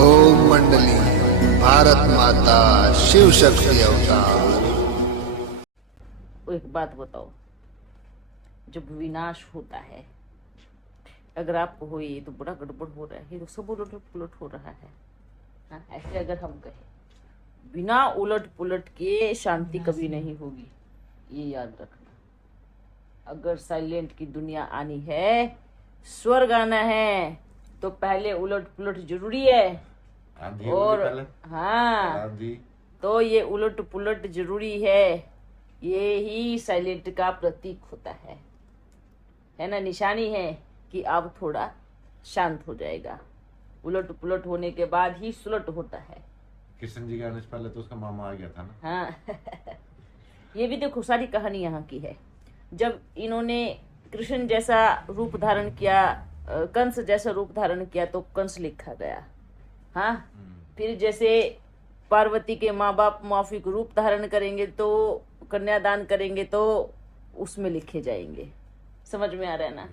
ओम मंडली भारत माता शिव शक्ति अवतार। एक बात बताओ, जब विनाश होता है, अगर आपको हो ये तो बड़ा गड़बड़ हो रहा है, ये तो सब उलट पुलट हो रहा है। हाँ, ऐसे अगर हम कहें, बिना उलट पुलट के शांति कभी नहीं होगी, ये याद रखना। अगर साइलेंट की दुनिया आनी है, स्वर्ग आना है, तो पहले उलट पुलट जरूरी है। और हाँ, तो ये उलट पुलट जरूरी है, ये ही साइलेंट का प्रतीक होता है ना, निशानी है कि अब थोड़ा शांत हो जाएगा। उलट पुलट होने के बाद ही सुलट होता है। कृष्ण जी के आने से पहले तो उसका मामा आ गया था ना। हाँ ये भी देखो, सारी कहानी यहाँ की है। जब इन्होंने कृष्ण जैसा रूप धारण किया, कंस जैसा रूप धारण किया, तो कंस लिखा गया। हाँ, फिर जैसे पार्वती के माँ बाप माफिक रूप धारण करेंगे तो कन्यादान करेंगे तो उसमें लिखे जाएंगे। समझ में आ रहा है ना?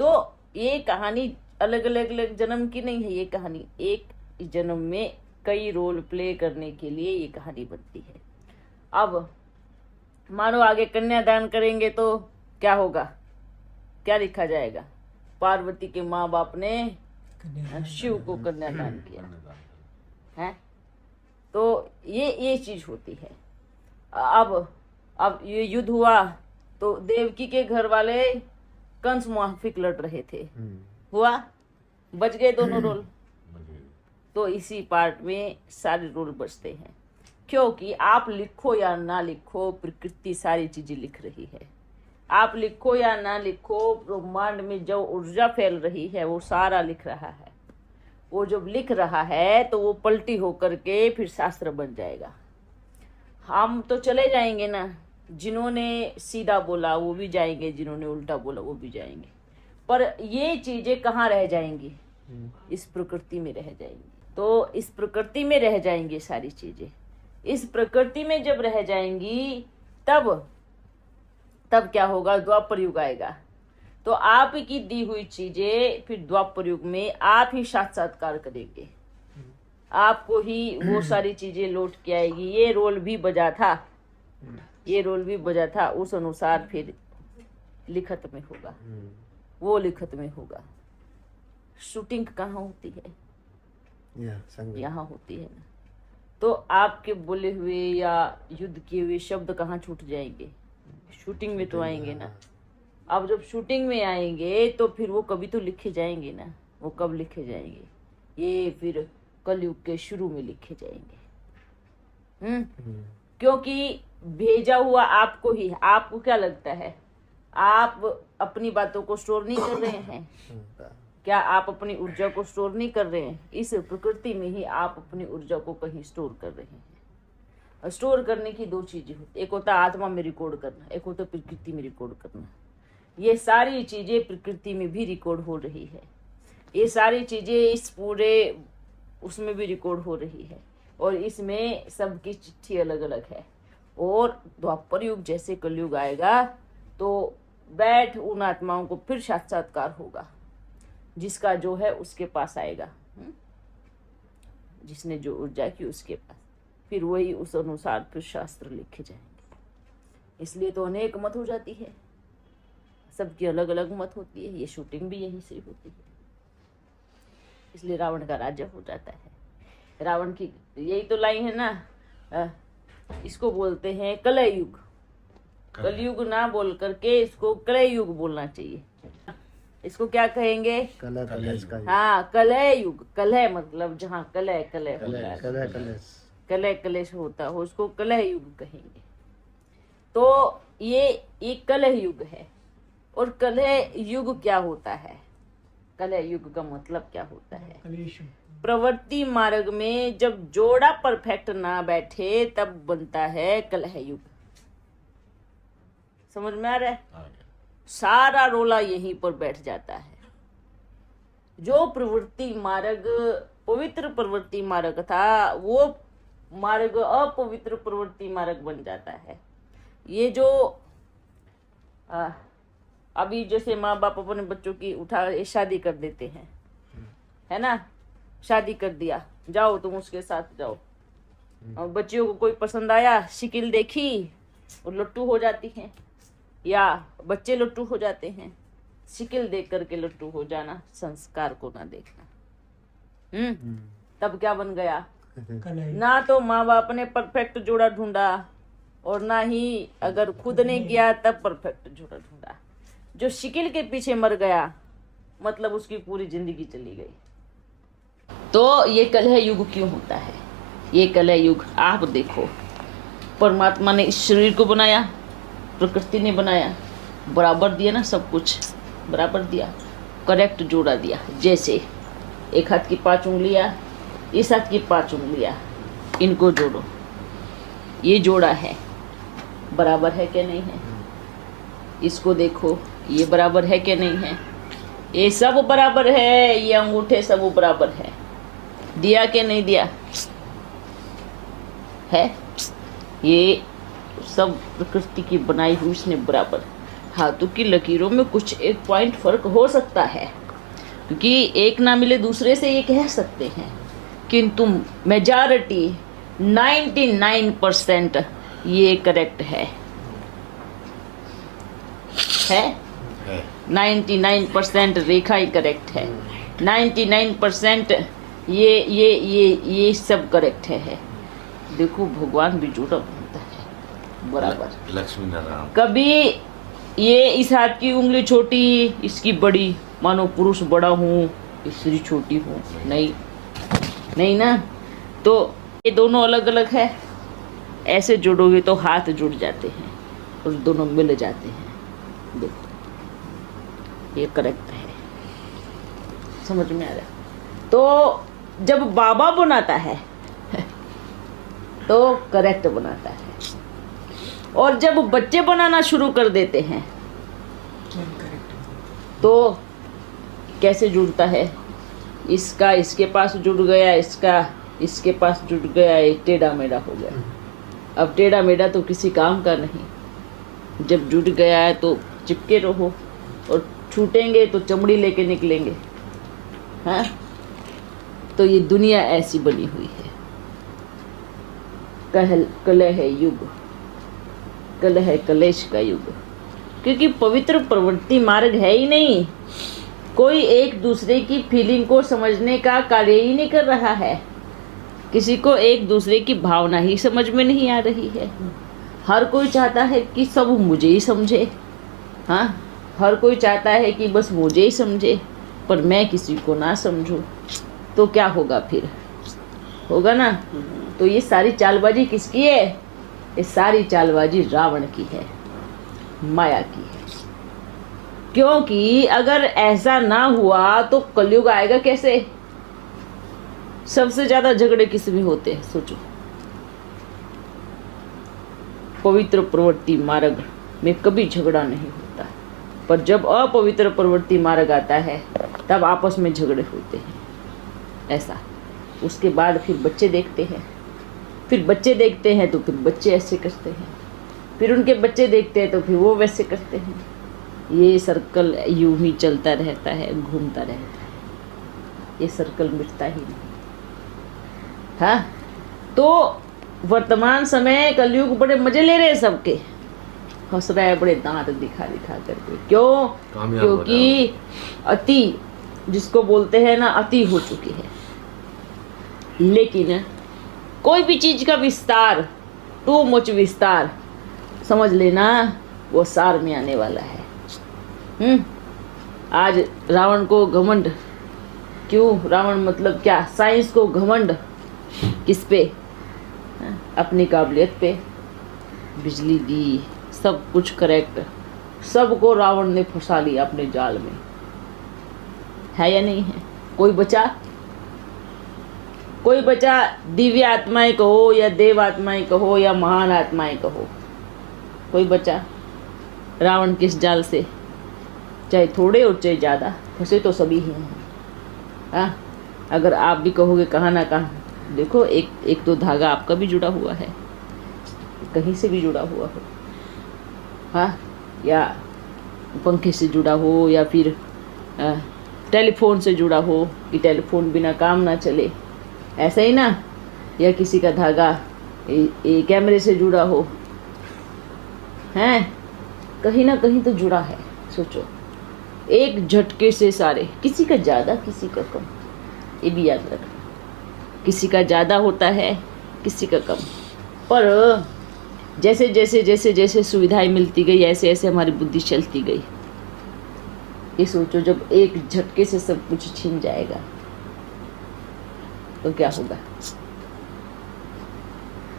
तो ये कहानी अलग अलग जन्म की नहीं है, ये कहानी एक जन्म में कई रोल प्ले करने के लिए ये कहानी बनती है। अब मानो आगे कन्यादान करेंगे तो क्या होगा, क्या लिखा जाएगा? पार्वती के माँ बाप ने शिव को कन्यादान किया है। तो ये चीज होती है। अब ये युद्ध हुआ तो देवकी के घर वाले कंस माफिक लड़ रहे थे, हुआ, बच गए दोनों रोल। तो इसी पार्ट में सारे रोल बचते हैं, क्योंकि आप लिखो या ना लिखो, प्रकृति सारी चीजें लिख रही है। आप लिखो या ना लिखो, ब्रह्मांड में जो ऊर्जा फैल रही है वो सारा लिख रहा है। वो जब लिख रहा है तो वो पलटी होकर के फिर शास्त्र बन जाएगा। हम तो चले जाएंगे ना, जिन्होंने सीधा बोला वो भी जाएंगे, जिन्होंने उल्टा बोला वो भी जाएंगे, पर ये चीजें कहाँ रह जाएंगी? इस प्रकृति में रह जाएंगी। तो इस प्रकृति में रह जाएंगी सारी चीजें। इस प्रकृति में जब रह जाएंगी तब क्या होगा? द्वापर युग आएगा। तो आप की दी हुई चीजें फिर द्वापर युग में आप ही साक्षात्कार करेंगे, आपको ही वो सारी चीजें लौट के आएगी। ये रोल भी बजा था, ये रोल भी बजा था, उस अनुसार फिर लिखत में होगा, वो लिखत में होगा। शूटिंग कहाँ होती है? यहाँ होती है ना। तो आपके बोले हुए या युद्ध किए हुए शब्द कहाँ छूट जाएंगे? शूटिंग में तो आएंगे ना। अब जब शूटिंग में आएंगे तो फिर वो कभी तो लिखे जाएंगे ना। वो कब लिखे जाएंगे? ये फिर कलयुग के शुरू में लिखे जाएंगे। क्योंकि भेजा हुआ आपको ही। आपको क्या लगता है, आप अपनी बातों को स्टोर नहीं कर रहे हैं क्या? आप अपनी ऊर्जा को स्टोर नहीं कर रहे हैं? इस प्रकृति में ही आप अपनी ऊर्जा को कहीं स्टोर कर रहे हैं। स्टोर करने की दो चीजें होती, एक होता है आत्मा में रिकॉर्ड करना, एक होता है प्रकृति में रिकॉर्ड करना। ये सारी चीजें प्रकृति में भी रिकॉर्ड हो रही है, ये सारी चीजें इस पूरे उसमें भी रिकॉर्ड हो रही है, और इसमें सबकी चिट्ठी अलग अलग है। और द्वापर युग जैसे कलयुग आएगा तो बैठ उन आत्माओं को फिर साक्षात्कार होगा, जिसका जो है उसके पास आएगा, जिसने जो ऊर्जा की उसके पास, फिर वही उस अनुसार फिर शास्त्र लिखे जाएंगे। इसलिए तो अनेक मत हो जाती है, सबकी अलग अलग मत होती है। ये शूटिंग भी यहीं से होती है। इसलिए रावण का राज्य हो जाता है। रावण की यही तो लाइन है ना, इसको बोलते हैं कलह युग। कलयुग ना बोल करके इसको कलह युग बोलना चाहिए। इसको क्या कहेंगे? हाँ, कलह युग। कलह मतलब जहाँ कलह कलेश होता हो, उसको कलह युग कहेंगे। तो ये कलह युग है। और कलह युग क्या होता है? कलह युग का मतलब क्या होता है? प्रवृत्ति मार्ग में जब जोड़ा परफेक्ट ना बैठे तब बनता है कलह युग। समझ में आ रहा है? सारा रोला यहीं पर बैठ जाता है। जो प्रवृत्ति मार्ग पवित्र प्रवृत्ति मार्ग था, वो मार्ग अपवित्र प्रवृत्ति मार्ग बन जाता है। ये जो अभी जैसे माँ बाप अपने बच्चों की उठा शादी कर देते हैं, है ना, शादी कर दिया, जाओ तुम उसके साथ जाओ। और बच्चियों को कोई पसंद आया, शिकिल देखी, वो लट्टू हो जाती हैं, या बच्चे लट्टू हो जाते हैं। शिकिल देख करके लट्टू हो जाना, संस्कार को ना देखना। तब क्या बन गया? ना तो माँ बाप ने परफेक्ट जोड़ा ढूंढा, और ना ही अगर खुद ने किया तब परफेक्ट जोड़ा ढूंढा। जो शिकिल के पीछे मर गया, मतलब उसकी पूरी जिंदगी चली गई। तो ये कलह युग क्यों होता है? ये कलह युग, आप देखो, परमात्मा ने इस शरीर को बनाया, प्रकृति ने बनाया, बराबर दिया ना, सब कुछ बराबर दिया, करेक्ट जोड़ा दिया। जैसे एक हाथ की 5 उंगलियां, इस हाथ की 5 उंगलियां, इनको जोड़ो, ये जोड़ा है, बराबर है क्या नहीं है? इसको देखो, ये बराबर है क्या नहीं है? ये सब बराबर है, ये अंगूठे सब बराबर है। दिया क्या नहीं दिया है? ये सब प्रकृति की बनाई हुई इसने बराबर। हाथों की लकीरों में कुछ एक पॉइंट फर्क हो सकता है, क्योंकि एक ना मिले दूसरे से ये कह सकते हैं, किंतु मेजॉरिटी 99% ये करेक्ट है 99% रेखा ही करेक्ट है, 99% ये सब करेक्ट है। देखो भगवान भी जुड़ा होता है बराबर। लक्ष्मी नारायण। कभी ये इस हाथ की उंगली छोटी, इसकी बड़ी, मानो पुरुष बड़ा हूँ, स्त्री छोटी हूँ, नहीं ना। तो ये दोनों अलग अलग है। ऐसे जोड़ोगे तो हाथ जुड़ जाते हैं और दोनों मिल जाते हैं। देखो ये करेक्ट है, समझ में आ रहा है? तो जब बाबा बनाता है तो करेक्ट बनाता है, और जब बच्चे बनाना शुरू कर देते हैं तो कैसे जुड़ता है? इसका इसके पास जुड़ गया, इसका इसके पास जुड़ गया, एक टेढ़ा मेढ़ा हो गया। अब टेढ़ा मेढ़ा तो किसी काम का नहीं। जब जुड़ गया है तो चिपके रहो, और छूटेंगे तो चमड़ी लेके निकलेंगे। हाँ, तो ये दुनिया ऐसी बनी हुई है। कलह है युग, कलह है कलेश का युग, क्योंकि पवित्र प्रवृत्ति मार्ग है ही नहीं। कोई एक दूसरे की फीलिंग को समझने का कार्य ही नहीं कर रहा है। किसी को एक दूसरे की भावना ही समझ में नहीं आ रही है। हर कोई चाहता है कि सब मुझे ही समझे। हाँ, हर कोई चाहता है कि बस मुझे ही समझे, पर मैं किसी को ना समझूं। तो क्या होगा फिर? होगा ना। तो ये सारी चालबाजी किसकी है? ये सारी चालबाजी रावण की है, माया की है। क्योंकि अगर ऐसा ना हुआ तो कलयुग आएगा कैसे? सबसे ज्यादा झगड़े किस में होते हैं, सोचो। पवित्र प्रवृत्ति मार्ग में कभी झगड़ा नहीं होता, पर जब अपवित्र प्रवृत्ति मार्ग आता है तब आपस में झगड़े होते हैं। ऐसा उसके बाद फिर बच्चे देखते हैं, फिर बच्चे देखते हैं तो फिर बच्चे ऐसे करते हैं, फिर उनके बच्चे देखते हैं तो फिर वो वैसे करते हैं। ये सर्कल यूं ही चलता रहता है, घूमता रहता है। ये सर्कल मिटता ही नहीं। हाँ, तो वर्तमान समय कलयुग बड़े मजे ले रहे हैं, सबके हंस रहा है बड़े दांत दिखा दिखा करके। क्यों? क्योंकि अति, जिसको बोलते हैं ना, अति हो चुकी है। लेकिन कोई भी चीज का विस्तार, टू मच विस्तार, समझ लेना वो सार में आने वाला है। आज रावण को घमंड क्यों? रावण मतलब क्या? साइंस को घमंड किस पे? अपनी काबिलियत पे। बिजली दी, सब कुछ करेक्ट, सबको रावण ने फंसा लिया अपने जाल में। है या नहीं है? कोई बचा? कोई बचा? दिव्य आत्माएं कहो या देव आत्माएं कहो या महान आत्माएं कहो, कोई बचा? रावण किस जाल से, चाहे थोड़े और चाहे ज़्यादा, फंसे तो सभी ही हैं। हाँ, अगर आप भी कहोगे कहाँ ना कहाँ, देखो एक तो धागा आपका भी जुड़ा हुआ है, कहीं से भी जुड़ा हुआ हो। हाँ, या पंखे से जुड़ा हो, या फिर टेलीफोन से जुड़ा हो कि टेलीफोन बिना काम ना चले, ऐसा ही ना, या किसी का धागा ये कैमरे से जुड़ा हो, हैं, कहीं ना कहीं तो जुड़ा है। सोचो, एक झटके से सारे, किसी का ज़्यादा किसी का कम, ये भी याद रखना, किसी का ज़्यादा होता है किसी का कम, पर जैसे जैसे जैसे जैसे सुविधाएं मिलती गई ऐसे ऐसे हमारी बुद्धि चलती गई। ये सोचो, जब एक झटके से सब कुछ छिन जाएगा तो क्या होगा,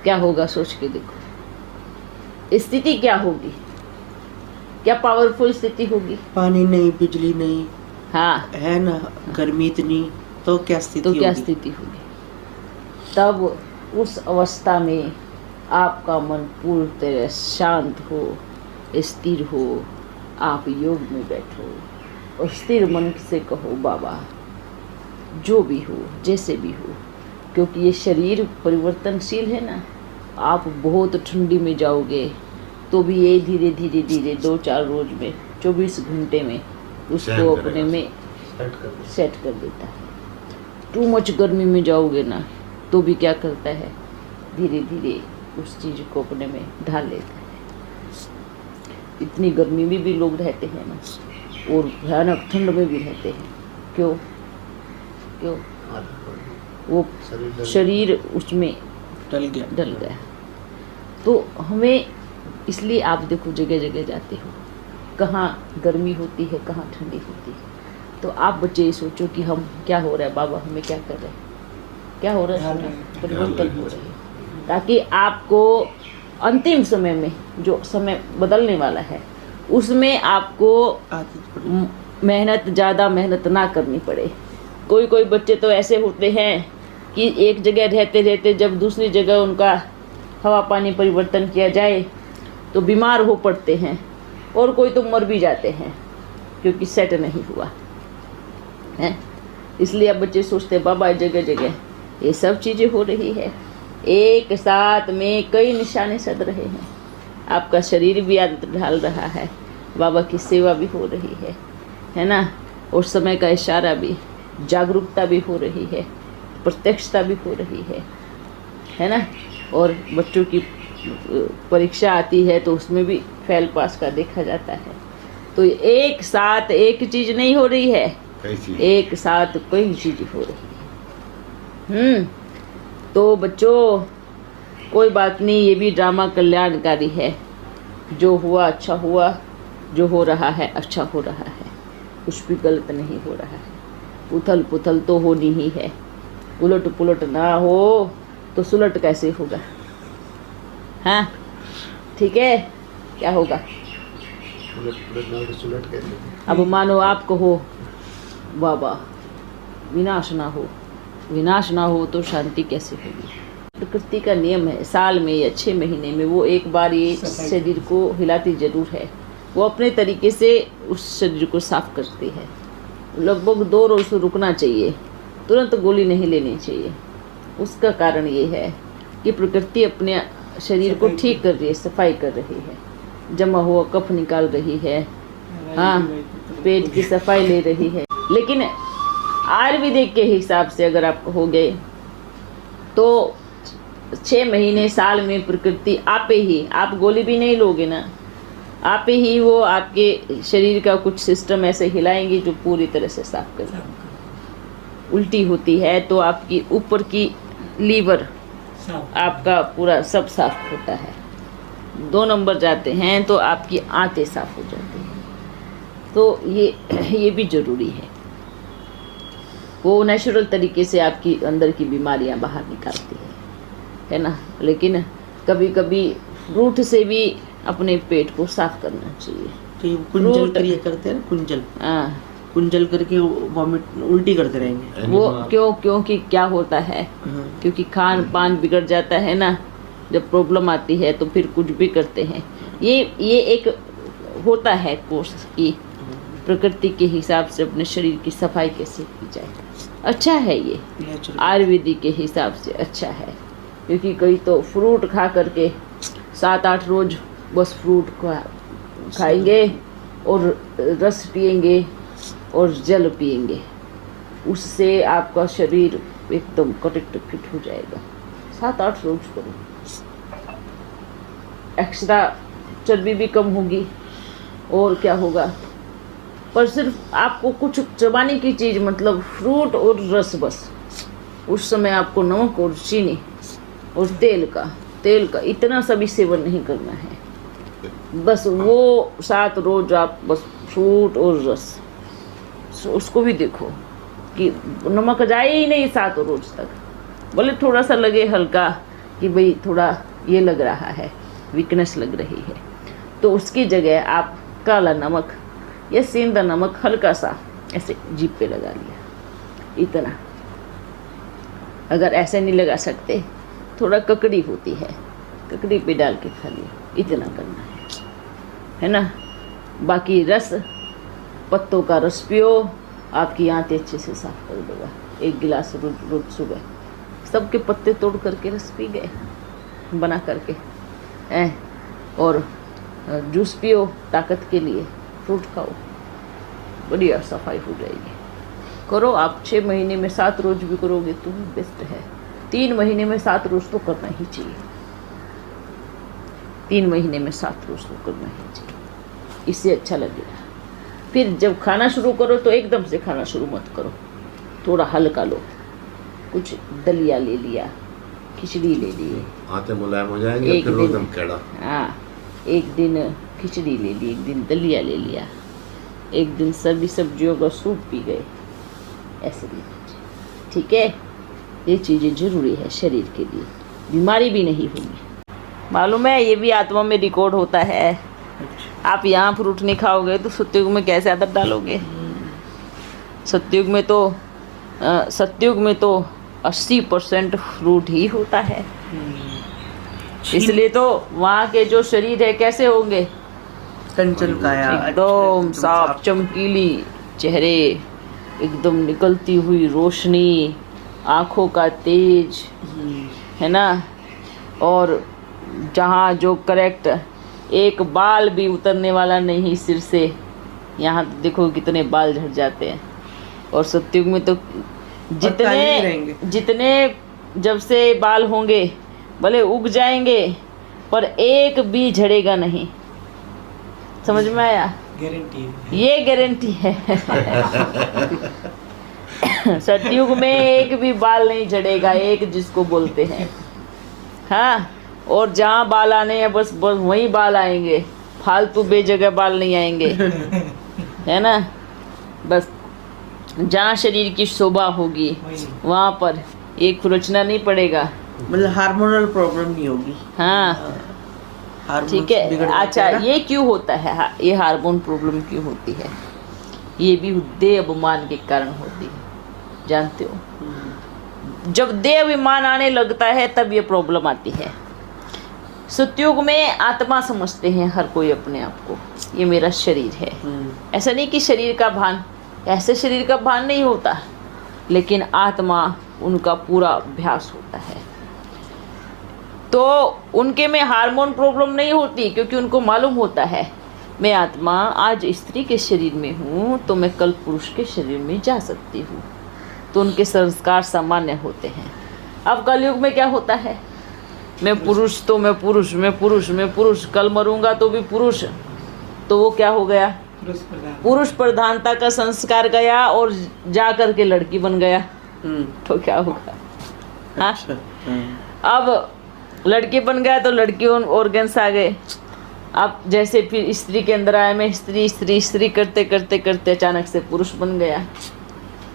क्या होगा, सोच के देखो, स्थिति क्या होगी, क्या पावरफुल स्थिति होगी। पानी नहीं, बिजली नहीं, हाँ, है ना, गर्मी इतनी, तो क्या स्थिति तो क्या होगी? स्थिति होगी। तब उस अवस्था में आपका मन पूर्ण तरह शांत हो, स्थिर हो, आप योग में बैठो और स्थिर मन से कहो बाबा जो भी हो, जैसे भी हो, क्योंकि ये शरीर परिवर्तनशील है ना। आप बहुत ठंडी में जाओगे तो भी ये धीरे धीरे धीरे 2-4 रोज में, 24 घंटे में उसको अपने में सेट कर देता है। टू मच गर्मी में जाओगे ना तो भी क्या करता है, धीरे धीरे उस चीज़ को अपने में ढाल लेता है। इतनी गर्मी में भी लोग रहते हैं ना, और भयानक ठंड में भी रहते हैं। क्यों क्यों? वो शरीर उसमें डल गया। तो हमें, इसलिए आप देखो जगह जगह जाते हो, कहाँ गर्मी होती है कहाँ ठंडी होती है, तो आप बच्चे सोचो कि हम क्या हो रहा है, बाबा हमें क्या कर रहे हैं, क्या हो रहा है, परिवर्तन हो रहे हैं, ताकि आपको अंतिम समय में जो समय बदलने वाला है उसमें आपको मेहनत, ज़्यादा मेहनत ना करनी पड़े। कोई कोई बच्चे तो ऐसे होते हैं कि एक जगह रहते रहते जब दूसरी जगह उनका हवा पानी परिवर्तन किया जाए तो बीमार हो पड़ते हैं, और कोई तो मर भी जाते हैं क्योंकि सेट नहीं हुआ है। इसलिए अब बच्चे सोचते हैं बाबा जगह जगह ये सब चीज़ें हो रही है, एक साथ में कई निशाने सद रहे हैं। आपका शरीर भी आदत ढाल रहा है, बाबा की सेवा भी हो रही है ना, और समय का इशारा भी, जागरूकता भी हो रही है, प्रत्यक्षता भी हो रही है ना। और बच्चों की परीक्षा आती है तो उसमें भी फेल पास का देखा जाता है। तो एक साथ एक चीज़ नहीं हो रही है, एक साथ कई चीज़ें हो रही है। तो बच्चों कोई बात नहीं, ये भी ड्रामा कल्याणकारी है। जो हुआ अच्छा हुआ, जो हो रहा है अच्छा हो रहा है, कुछ भी गलत नहीं हो रहा है। उथल पुथल तो होनी ही है, उलट पुलट ना हो तो सुलट कैसे होगा, हाँ ठीक है, क्या होगा। अब मानो आप कहो बाबा विनाश ना हो, विनाश ना हो तो शांति कैसे होगी। प्रकृति का नियम है, साल में या 6 महीने में वो एक बार ये शरीर को हिलाती जरूर है। वो अपने तरीके से उस शरीर को साफ करती है। लगभग 2 रोज से रुकना चाहिए, तुरंत गोली नहीं लेनी चाहिए। उसका कारण ये है कि प्रकृति अपने शरीर को ठीक कर रही है, सफाई कर रही है, जमा हुआ कफ निकाल रही है, हाँ पेट की सफाई ले रही है। लेकिन आयुर्वेदिक के हिसाब से अगर आप कहोगे तो 6 महीने साल में प्रकृति आपे ही, आप गोली भी नहीं लोगे ना, आपे ही वो आपके शरीर का कुछ सिस्टम ऐसे हिलाएंगे जो पूरी तरह से साफ कर देंगे। उल्टी होती है तो आपकी ऊपर की लीवर आपका पूरा सब साफ होता है। 2 नंबर जाते हैं तो आपकी आंतें साफ हो जाती हैं। तो ये भी ज़रूरी है। वो नेचुरल तरीके से आपकी अंदर की बीमारियां बाहर निकालती है ना। लेकिन कभी कभी फ्रूट से भी अपने पेट को साफ करना चाहिए। तो ये कुंजल करिए करते हैं ना, कुंजल, हाँ कुंजल करके वॉमिट उल्टी करते रहेंगे वो क्योंकि क्या होता है, क्योंकि खान पान बिगड़ जाता है ना, जब प्रॉब्लम आती है तो फिर कुछ भी करते हैं। ये एक होता है कोर्स की प्रकृति के हिसाब से अपने शरीर की सफाई कैसे की जाए। अच्छा है ये, आयुर्वेदिक के हिसाब से अच्छा है। क्योंकि कई तो फ्रूट खा करके 7-8 रोज बस फ्रूट खाएंगे और रस पिएंगे और जल पिएंगे, उससे आपका शरीर एकदम करेक्ट फिट हो जाएगा। 7-8 रोज करो, एक्स्ट्रा चर्बी भी कम होगी। और क्या होगा, पर सिर्फ आपको कुछ चबाने की चीज़, मतलब फ्रूट और रस बस। उस समय आपको नमक और चीनी और तेल का इतना सभी सेवन नहीं करना है। बस वो 7 रोज आप बस फ्रूट और रस, उसको भी देखो कि नमक जाए ही नहीं 7 रोज तक। बोले थोड़ा सा लगे हल्का कि भाई थोड़ा ये लग रहा है, वीकनेस लग रही है, तो उसकी जगह आप काला नमक या सेंधा नमक हल्का सा ऐसे जीभ पे लगा लिया, इतना। अगर ऐसे नहीं लगा सकते, थोड़ा ककड़ी होती है, ककड़ी पे डाल के खा लिया, इतना करना है ना। बाकी रस, पत्तों का रस पियो, आपकी आंतें अच्छे से साफ कर देगा। 1 गिलास रोज सुबह, सबके पत्ते तोड़ करके रस पी गए बना करके, और जूस पियो ताकत के लिए, फ्रूट खाओ, बढ़िया सफाई हो जाएगी। करो आप 6 महीने में 7 रोज भी करोगे तो बेस्ट है। 3 महीने में 7 रोज तो करना ही चाहिए, 3 महीने में 7 रोज तो करना ही चाहिए, इससे अच्छा लगेगा। फिर जब खाना शुरू करो तो एकदम से खाना शुरू मत करो, थोड़ा हल्का लो, कुछ दलिया ले लिया, खिचड़ी ले ली, आते मुलायम हो जाएंगे, फिर एकदम कड़ा। हाँ, एक दिन खिचड़ी ले ली, एक दिन दलिया ले लिया, एक दिन सभी सब्जियों का सूप पी गए, ऐसे भी। ठीक है, ये चीज़ें जरूरी है शरीर के लिए, बीमारी भी नहीं होगी। मालूम है, ये भी आत्मा में रिकॉर्ड होता है। आप यहाँ फ्रूट नहीं खाओगे तो सत्युग में कैसे आदत डालोगे? सत्युग में तो 80% फ्रूट ही होता है। इसलिए तो वहाँ के जो शरीर है कैसे होंगे? कंचल काया, एकदम साफ चमकीली चेहरे, एकदम निकलती हुई रोशनी, आँखों का तेज, है ना। और जहाँ जो करेक्ट एक बाल भी उतरने वाला नहीं सिर से, यहाँ देखो कितने बाल झड़ जाते हैं। और सत्युग में तो जितने जब से बाल होंगे भले उग जाएंगे, पर एक भी झड़ेगा नहीं। समझ में आया? गारंटी, ये गारंटी है। सतयुग में एक भी बाल नहीं झड़ेगा, एक जिसको बोलते हैं। हाँ, और जहाँ बाल आने हैं बस वहीं बाल आएंगे, फालतू बेजगह बाल नहीं आएंगे, है ना। बस जहाँ शरीर की शोभा होगी वहाँ पर एक खुरचना नहीं पड़ेगा, मतलब हार्मोनल प्रॉब्लम नहीं होगी। हाँ, ठीक है। अच्छा, ये क्यों होता है? ये हार्मोन प्रॉब्लम क्यों होती है? ये भी देह अभिमान के कारण होती है, जानते हो। जब देह अभिमान आने लगता है तब ये प्रॉब्लम आती है। सतयुग में आत्मा समझते हैं हर कोई अपने आप को, ये मेरा शरीर है। ऐसा नहीं कि शरीर का भान, ऐसे शरीर का भान नहीं होता, लेकिन आत्मा उनका पूरा अभ्यास होता है। तो उनके में हार्मोन प्रॉब्लम नहीं होती, क्योंकि उनको मालूम होता है मैं आत्मा आज स्त्री के शरीर में हूँ तो मैं कल पुरुष के शरीर में जा सकती हूँ। तो उनके संस्कार सामान्य होते हैं। अब कलयुग में क्या होता है? मैं पुरुष तो मैं पुरुष, मैं पुरुष, मैं पुरुष, कल मरूंगा तो भी पुरुष। तो वो क्या हो गया? पुरुष प्रधानता का संस्कार गया और जा कर के लड़की बन गया। तो क्या होगा? हाँ, अब लड़की बन गया तो लड़की ऑर्गन्स आ गए। अब जैसे फिर स्त्री के अंदर आया, मैं स्त्री स्त्री स्त्री करते करते करते अचानक से पुरुष बन गया,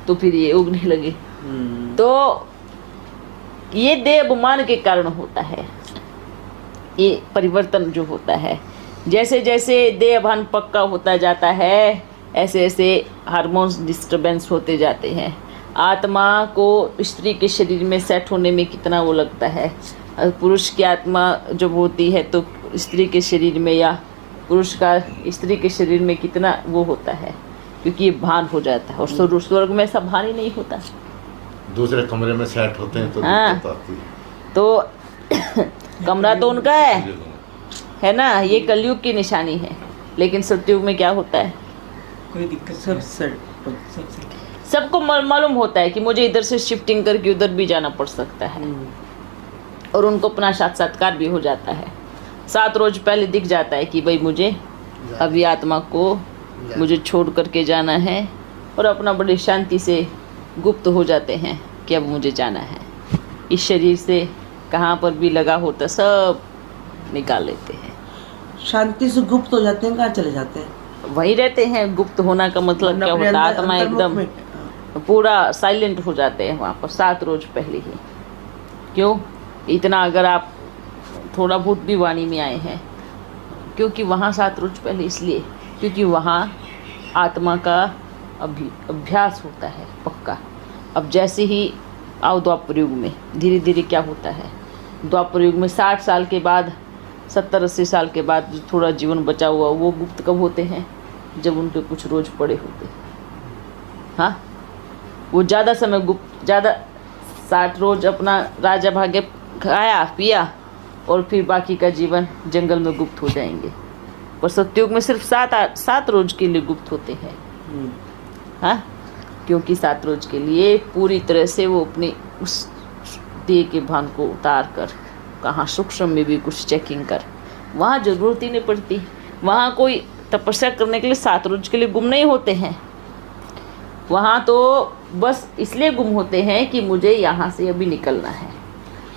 तो फिर ये उगने लगे। तो ये देह अभिमान के कारण होता है, ये परिवर्तन जो होता है। जैसे जैसे देह अभिमान पक्का होता जाता है, ऐसे ऐसे हार्मोन्स डिस्टर्बेंस होते जाते हैं। आत्मा को स्त्री के शरीर में सेट होने में कितना वो लगता है, पुरुष की आत्मा जब होती है तो स्त्री के शरीर में, या पुरुष का स्त्री के शरीर में कितना वो होता है, क्योंकि ये भान हो जाता है। और स्वर्ग में ऐसा भान ही नहीं होता, दूसरे कमरे में सेट होते हैं तो हाँ, दिक्कत आती है। तो कमरा तो उनका है ना। ये कलयुग की निशानी है। लेकिन सतयुग में क्या होता है? कोई दिक्कत सब सबको मालूम होता है कि मुझे इधर से शिफ्टिंग करके उधर भी जाना पड़ सकता है, और उनको अपना साक्षात्कार भी हो जाता है। 7 रोज पहले दिख जाता है कि भाई मुझे अभी आत्मा को मुझे छोड़ करके जाना है, और अपना बड़ी शांति से गुप्त हो जाते हैं कि अब मुझे जाना है। इस शरीर से कहाँ पर भी लगा होता सब निकाल लेते हैं, शांति से गुप्त हो जाते हैं। कहाँ चले जाते हैं? वहीं रहते हैं। गुप्त होना का मतलब क्या अपने होता है? अंदर- आत्मा अंतर्मुख एकदम में। पूरा साइलेंट हो जाते हैं वहाँ पर 7 रोज पहले ही। क्यों इतना? अगर आप थोड़ा बहुत भी वाणी में आए हैं, क्योंकि वहाँ 7 रोज पहले इसलिए क्योंकि वहाँ आत्मा का अभ्यास होता है पक्का। अब जैसे ही आओ द्वापर युग में, धीरे धीरे क्या होता है, द्वापर युग में 60 साल के बाद, 70-80 साल के बाद जो थोड़ा जीवन बचा हुआ वो गुप्त कब होते हैं? जब उनके कुछ रोज पड़े होते हैं। हाँ, वो ज़्यादा समय गुप्त, ज़्यादा 60 रोज अपना राजा भाग्य खाया पिया, और फिर बाकी का जीवन जंगल में गुप्त हो जाएंगे। पर सत्युग में सिर्फ 7 रोज के लिए गुप्त होते हैं। हाँ, क्योंकि 7 रोज के लिए पूरी तरह से वो अपनी उस देह के भान को उतार कर, कहाँ सूक्ष्म में भी कुछ चेकिंग कर, वहाँ जरूरत ही नहीं पड़ती। वहाँ कोई तपस्या करने के लिए 7 रोज के लिए गुम नहीं होते हैं। वहाँ तो बस इसलिए गुम होते हैं कि मुझे यहाँ से अभी निकलना है।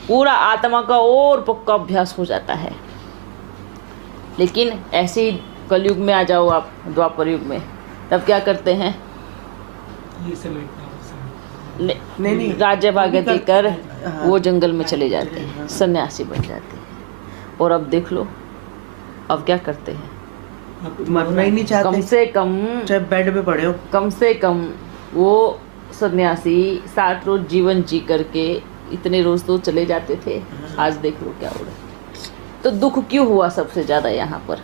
पूरा आत्मा का और पक्का अभ्यास हो जाता है। लेकिन ऐसे ही कलयुग में आ जाओ आप, द्वापर युग में, तब क्या करते हैं? नहीं राज्य भाग्य देकर हाँ। वो जंगल में चले जाते हैं, सन्यासी बन जाते हैं। और अब देख लो अब क्या करते हैं? मरना ही नहीं चाहते। कम से कम, चाहे बेड पे पड़े हो, कम से कम वो सन्यासी 60 रोज जीवन जी करके इतने रोज तो चले जाते थे। आज देख लो क्या हो रहा है। तो दुख क्यों हुआ सबसे ज़्यादा यहाँ पर?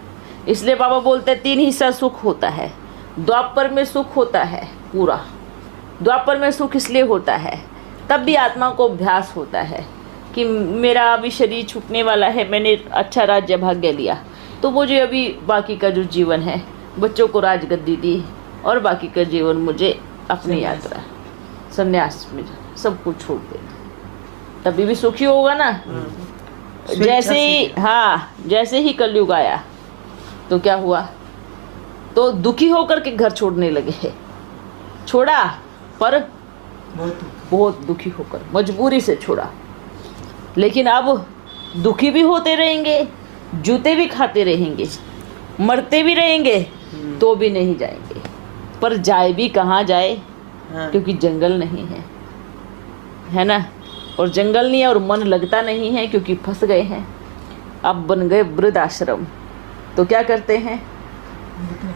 इसलिए बाबा बोलते हैं 3 हिस्सा सुख होता है। द्वापर में सुख होता है पूरा। द्वापर में सुख इसलिए होता है, तब भी आत्मा को अभ्यास होता है कि मेरा अभी शरीर छूटने वाला है, मैंने अच्छा राज्य भाग्य लिया, तो मुझे अभी बाकी का जो जीवन है, बच्चों को राजगद्दी दी, और बाकी का जीवन मुझे अपनी यात्रा संन्यास में सब कुछ छोड़ देना, तभी भी सुखी होगा ना। जैसे ही, हाँ, जैसे ही कलयुग आया तो क्या हुआ? तो दुखी होकर के घर छोड़ने लगे हैं। छोड़ा पर बहुत दुखी होकर, मजबूरी से छोड़ा। लेकिन अब दुखी भी होते रहेंगे, जूते भी खाते रहेंगे, मरते भी रहेंगे, तो भी नहीं जाएंगे। पर जाए भी कहाँ जाए? हाँ। क्योंकि जंगल नहीं है ना, और जंगल नहीं है और मन लगता नहीं है क्योंकि फंस गए हैं। अब बन गए वृद्ध आश्रम। तो क्या करते हैं?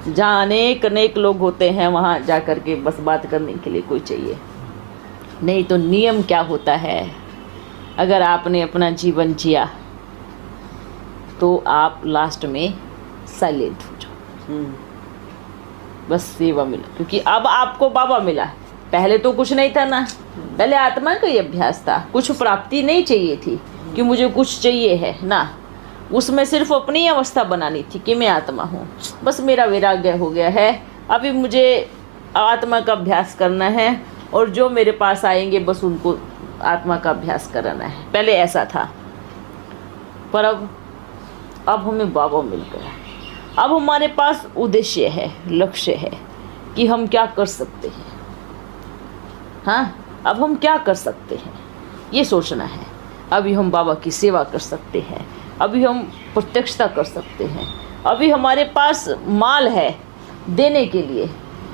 जहाँ अनेक लोग होते हैं वहाँ जा कर के बस बात करने के लिए कोई चाहिए। नहीं तो नियम क्या होता है, अगर आपने अपना जीवन जिया तो आप लास्ट में साइलेंट हो जाओ, बस सेवा मिला। क्योंकि अब आपको बाबा मिला, पहले तो कुछ नहीं था ना, पहले आत्मा का ही अभ्यास था। कुछ प्राप्ति नहीं चाहिए थी कि मुझे कुछ चाहिए है ना, उसमें सिर्फ अपनी अवस्था बनानी थी कि मैं आत्मा हूँ, बस मेरा वैराग्य हो गया है, अभी मुझे आत्मा का अभ्यास करना है, और जो मेरे पास आएंगे बस उनको आत्मा का अभ्यास कराना है। पहले ऐसा था, पर अब हमें बाबा मिल गया। अब हमारे पास उद्देश्य है, लक्ष्य है कि हम क्या कर सकते हैं। हाँ, अब हम क्या कर सकते हैं ये सोचना है। अभी हम बाबा की सेवा कर सकते हैं, अभी हम प्रत्यक्षता कर सकते हैं, अभी हमारे पास माल है देने के लिए,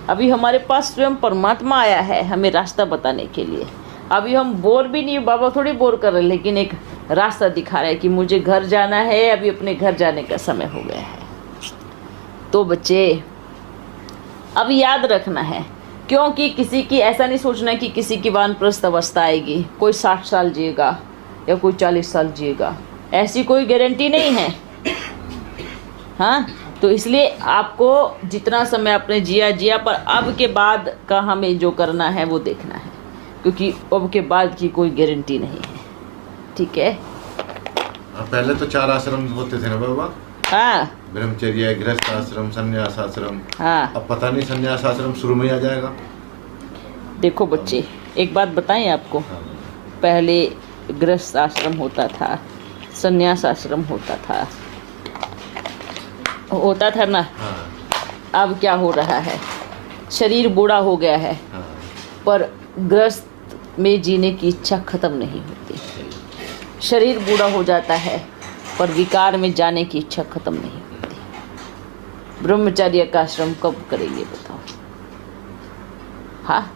अभी हमारे पास स्वयं परमात्मा आया है हमें रास्ता बताने के लिए। अभी हम बोर भी नहीं, बाबा थोड़ी बोर कर रहे, लेकिन एक रास्ता दिखा रहे हैं कि मुझे घर जाना है, अभी अपने घर जाने का समय हो गया है। तो बच्चे अब याद रखना है, क्योंकि किसी की ऐसा नहीं सोचना कि किसी की वानप्रस्थ अवस्था आएगी, कोई 60 साल जिएगा या कोई 40 साल जिएगा, ऐसी कोई गारंटी नहीं है। हाँ, तो इसलिए आपको जितना समय आपने जिया, पर अब के बाद का हमें जो करना है वो देखना है, क्योंकि अब के बाद की कोई गारंटी नहीं है। ठीक है? पहले तो 4 आश्रम होते थे ना बाबा? हाँ, ब्रह्मचर्य, गृहस्थ आश्रम, संन्यास आश्रम। हाँ अब पता नहीं संन्यास आश्रम शुरू में ही आ जाएगा। देखो बच्चे, एक बात बताएं आपको, हाँ। पहले गृहस्थ आश्रम होता था, संन्यास आश्रम होता था ना। हाँ। अब क्या हो रहा है, शरीर बूढ़ा हो गया है हाँ। पर गृहस्थ में जीने की इच्छा खत्म नहीं होती। शरीर बूढ़ा हो जाता है पर विकार में जाने की इच्छा खत्म नहीं होती। ब्रह्मचर्य का आश्रम कब करेंगे बताओ? हाँ,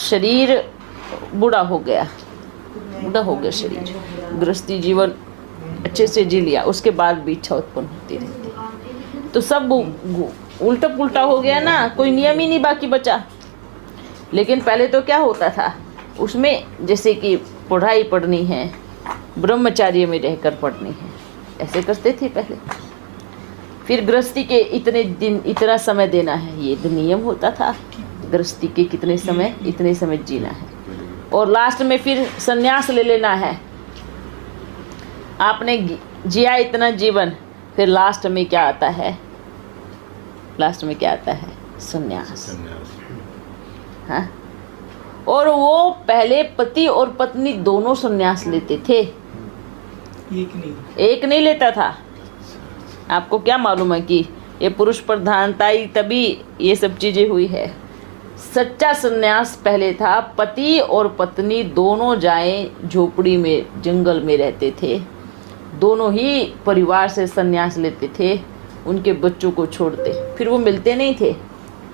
शरीर बूढ़ा हो गया शरीर, गृहस्थी जीवन अच्छे से जी लिया, उसके बाद भी इच्छा उत्पन्न होती रहती, तो सब उल्टा पुल्टा हो गया ना, कोई नियम ही नहीं बाकी बचा। लेकिन पहले तो क्या होता था, उसमें जैसे कि पढ़ाई पढ़नी है, ब्रह्मचार्य में रहकर पढ़नी है, ऐसे करते थे पहले। फिर गृहस्थी के इतने दिन इतना समय देना है, ये नियम होता था। गृहस्थी के कितने समय, इतने समय जीना है, और लास्ट में फिर संन्यास ले लेना है। आपने जिया इतना जीवन, फिर लास्ट में क्या आता है? लास्ट में क्या आता है? संन्यास। हाँ, और वो पहले पति और पत्नी दोनों संन्यास लेते थे, एक नहीं लेता था। आपको क्या मालूम है कि ये पुरुष प्रधानता ही तभी ये सब चीजें हुई है। सच्चा संन्यास पहले था, पति और पत्नी दोनों जाएं झोपड़ी में, जंगल में रहते थे, दोनों ही परिवार से संन्यास लेते थे, उनके बच्चों को छोड़ते। फिर वो मिलते नहीं थे,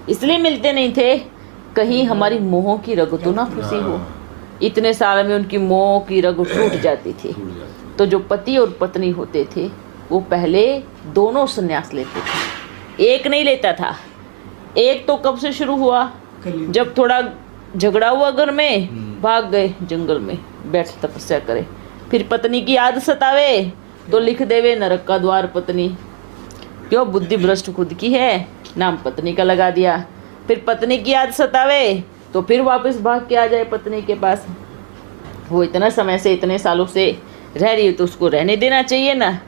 इसलिए मिलते नहीं थे कहीं हमारी मोह की रग तो ना फंसी हो। इतने साल में उनकी मोह की रग टूट जाती थी। तो जो पति और पत्नी होते थे वो पहले दोनों संन्यास लेते थे, एक नहीं लेता था। एक तो कब से शुरू हुआ? जब थोड़ा झगड़ा हुआ घर में, भाग गए जंगल में, बैठ तपस्या करे। फिर पत्नी की याद सतावे तो लिख देवे नरक का द्वार पत्नी। क्यों? बुद्धि भ्रष्ट खुद की है, नाम पत्नी का लगा दिया। फिर पत्नी की याद सतावे तो फिर वापस भाग के आ जाए पत्नी के पास। वो इतना समय से, इतने सालों से रह रही है तो उसको रहने देना चाहिए ना।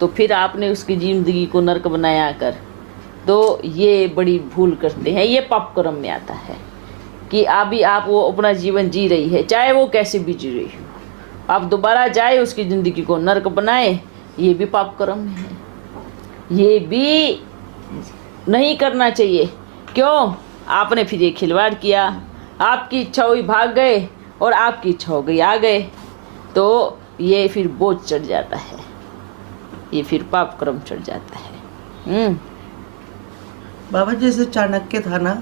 तो फिर आपने उसकी जिंदगी को नरक बनाया कर, तो ये बड़ी भूल करते हैं। ये पाप कर्म में आता है कि अभी आप वो अपना जीवन जी रही है, चाहे वो कैसे भी जी रही हो, आप दोबारा जाए उसकी ज़िंदगी को नरक बनाए, ये भी पाप कर्म है। ये भी नहीं करना चाहिए। क्यों? आपने फिर ये खिलवाड़ किया, आपकी इच्छा हुई भाग गए और आपकी इच्छा हो गई आ गए, तो ये फिर बोझ चढ़ जाता है, ये फिर पाप कर्म चढ़ जाता है। बाबा जैसे चाणक्य था ना,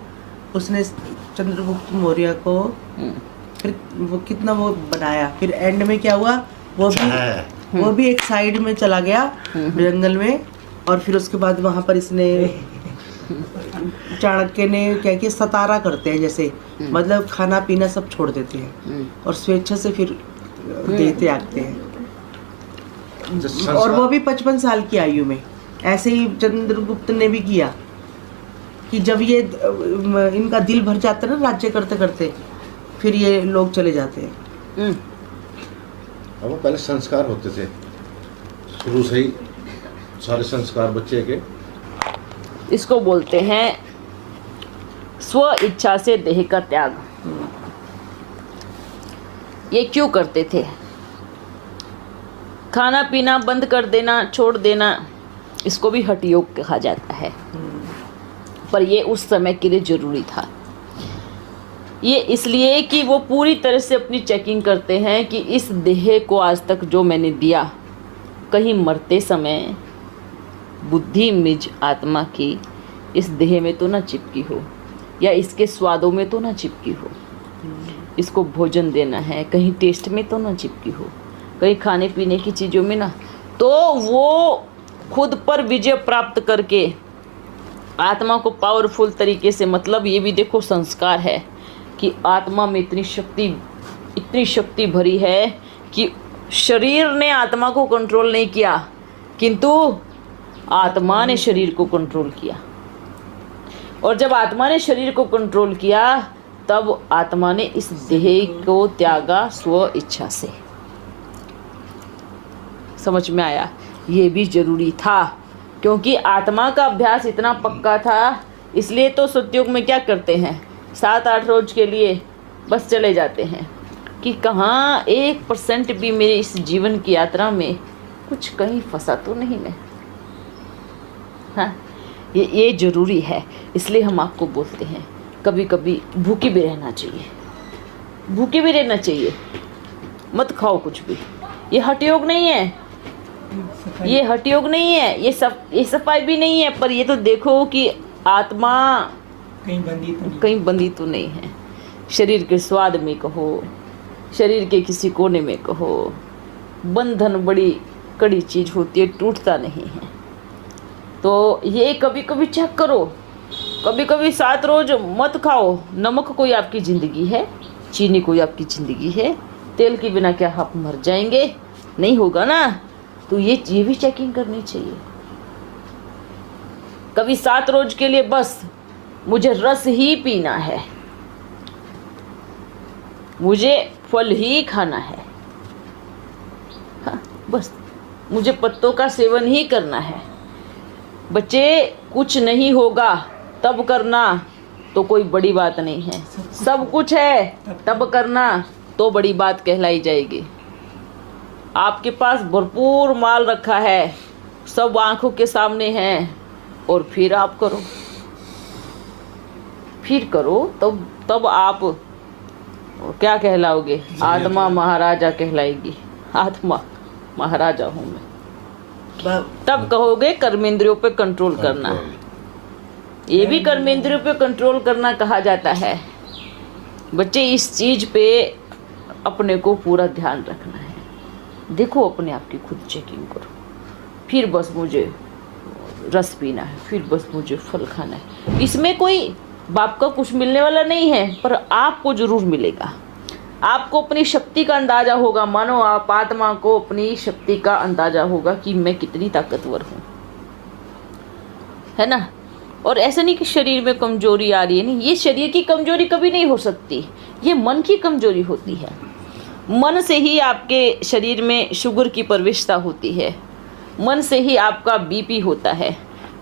उसने चंद्रगुप्त मौर्य को फिर वो कितना वो बनाया, फिर एंड में क्या हुआ, वो भी एक साइड में चला गया जंगल में। और फिर उसके बाद वहां पर इसने चाणक्य ने क्या किया, सतारा करते हैं जैसे, मतलब खाना पीना सब छोड़ देते हैं और स्वेच्छा से फिर देते आते हैं। और वो भी 55 साल की आयु में। ऐसे ही चंद्रगुप्त ने भी किया कि जब ये इनका दिल भर जाता है ना राज्य करते करते, फिर ये लोग चले जाते हैं। अब वो पहले संस्कार होते थे, शुरू से ही सारे संस्कार बच्चे के। इसको बोलते हैं स्व इच्छा से देह का त्याग। ये क्यों करते थे? खाना पीना बंद कर देना, छोड़ देना, इसको भी हठ योग कहा जाता है। पर ये उस समय के लिए जरूरी था। ये इसलिए कि वो पूरी तरह से अपनी चेकिंग करते हैं कि इस देह को आज तक जो मैंने दिया, कहीं मरते समय बुद्धि मिज आत्मा की इस देह में तो ना चिपकी हो, या इसके स्वादों में तो ना चिपकी हो। इसको भोजन देना है, कहीं टेस्ट में तो ना चिपकी हो, कहीं खाने पीने की चीज़ों में ना। तो वो खुद पर विजय प्राप्त करके आत्मा को पावरफुल तरीके से, मतलब ये भी देखो संस्कार है कि आत्मा में इतनी शक्ति भरी है कि शरीर ने आत्मा को कंट्रोल नहीं किया, किंतु आत्मा ने शरीर को कंट्रोल किया। और जब आत्मा ने शरीर को कंट्रोल किया, तब आत्मा ने इस देह को त्यागा स्व इच्छा से। समझ में आया? ये भी जरूरी था, क्योंकि आत्मा का अभ्यास इतना पक्का था, इसलिए तो सतयुग में क्या करते हैं, 7-8 रोज के लिए बस चले जाते हैं कि कहाँ 1% भी मेरे इस जीवन की यात्रा में कुछ कहीं फंसा तो नहीं मैं। हाँ, ये जरूरी है। इसलिए हम आपको बोलते हैं कभी कभी भूखे भी रहना चाहिए, भूखे भी रहना चाहिए, मत खाओ कुछ भी। ये हठ योग नहीं है, ये हठ योग नहीं है, ये सफाई भी नहीं है, पर ये तो देखो कि आत्मा कहीं बंदी तो नहीं है। शरीर के स्वाद में कहो, शरीर के किसी कोने में कहो, बंधन बड़ी कड़ी चीज होती है, टूटता नहीं है। तो ये कभी कभी चेक करो, कभी कभी 7 रोज मत खाओ। नमक कोई आपकी ज़िंदगी है, चीनी कोई आपकी ज़िंदगी है, तेल के बिना क्या आप मर जाएंगे? नहीं होगा ना। तो ये भी चेकिंग करनी चाहिए। कभी 7 रोज के लिए बस मुझे रस ही पीना है, मुझे फल ही खाना है, हाँ, बस मुझे पत्तों का सेवन ही करना है। बच्चे कुछ नहीं होगा तब करना तो कोई बड़ी बात नहीं है, सब कुछ है तब करना तो बड़ी बात कहलाई जाएगी। आपके पास भरपूर माल रखा है, सब आंखों के सामने है, और फिर आप करो, फिर करो, तब आप क्या कहलाओगे? आत्मा महाराजा कहलाएगी। आत्मा महाराजा हूँ मैं, तब कहोगे कर्मेंद्रियों पे कंट्रोल करना। ये भी कर्मेंद्रियों पे कंट्रोल करना कहा जाता है। बच्चे इस चीज पे अपने को पूरा ध्यान रखना है। देखो अपने आप की खुद चेकिंग करो, फिर बस मुझे रस पीना है, फिर बस मुझे फल खाना है। इसमें कोई बाप का कुछ मिलने वाला नहीं है, पर आपको जरूर मिलेगा। आपको अपनी शक्ति का अंदाजा होगा। मानो आप आत्मा को अपनी शक्ति का अंदाजा होगा कि मैं कितनी ताकतवर हूँ, है ना। और ऐसा नहीं कि शरीर में कमजोरी आ रही है, नहीं, ये शरीर की कमजोरी कभी नहीं हो सकती, ये मन की कमजोरी होती है। मन से ही आपके शरीर में शुगर की प्रवेशता होती है, मन से ही आपका बीपी होता है,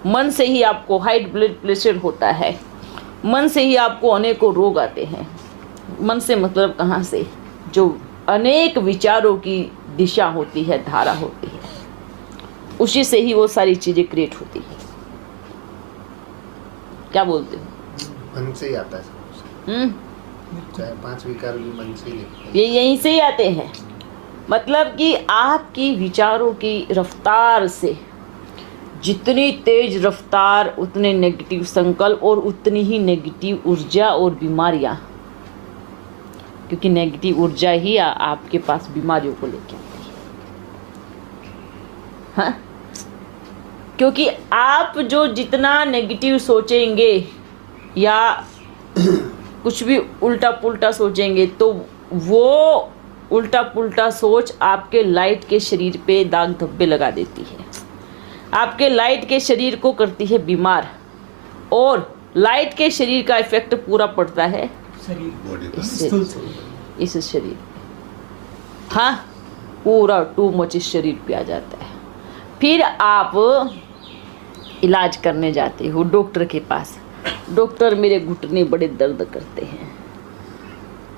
मन से ही आपको हाई ब्लड प्रेशर होता है, मन से ही आपको अनेकों रोग आते हैं। मन से मतलब कहाँ से? जो अनेक विचारों की दिशा होती है, धारा होती है, उसी से ही वो सारी चीजें क्रिएट होती है। क्या बोलते हो? मन से ही आता है सब कुछ। चाहे 5 विकार भी मन से ही लिखते हैं। ये यहीं से ही आते हैं। मतलब कि आपकी विचारों की रफ्तार से, जितनी तेज रफ्तार उतने नेगेटिव संकल्प और उतनी ही नेगेटिव ऊर्जा और बीमारियां, क्योंकि नेगेटिव ऊर्जा ही आपके पास बीमारियों को लेके आती है। हाँ, क्योंकि आप जो जितना नेगेटिव सोचेंगे या कुछ भी उल्टा पुल्टा सोचेंगे, तो वो उल्टा पुल्टा सोच आपके लाइट के शरीर पे दाग धब्बे लगा देती है, आपके लाइट के शरीर को करती है बीमार। और लाइट के शरीर का इफेक्ट पूरा पड़ता है इस शरीर पे। हाँ, पूरा टू मच इस शरीर पे आ जाता है। फिर आप इलाज करने जाते हो डॉक्टर के पास। डॉक्टर, मेरे घुटने बड़े दर्द करते हैं।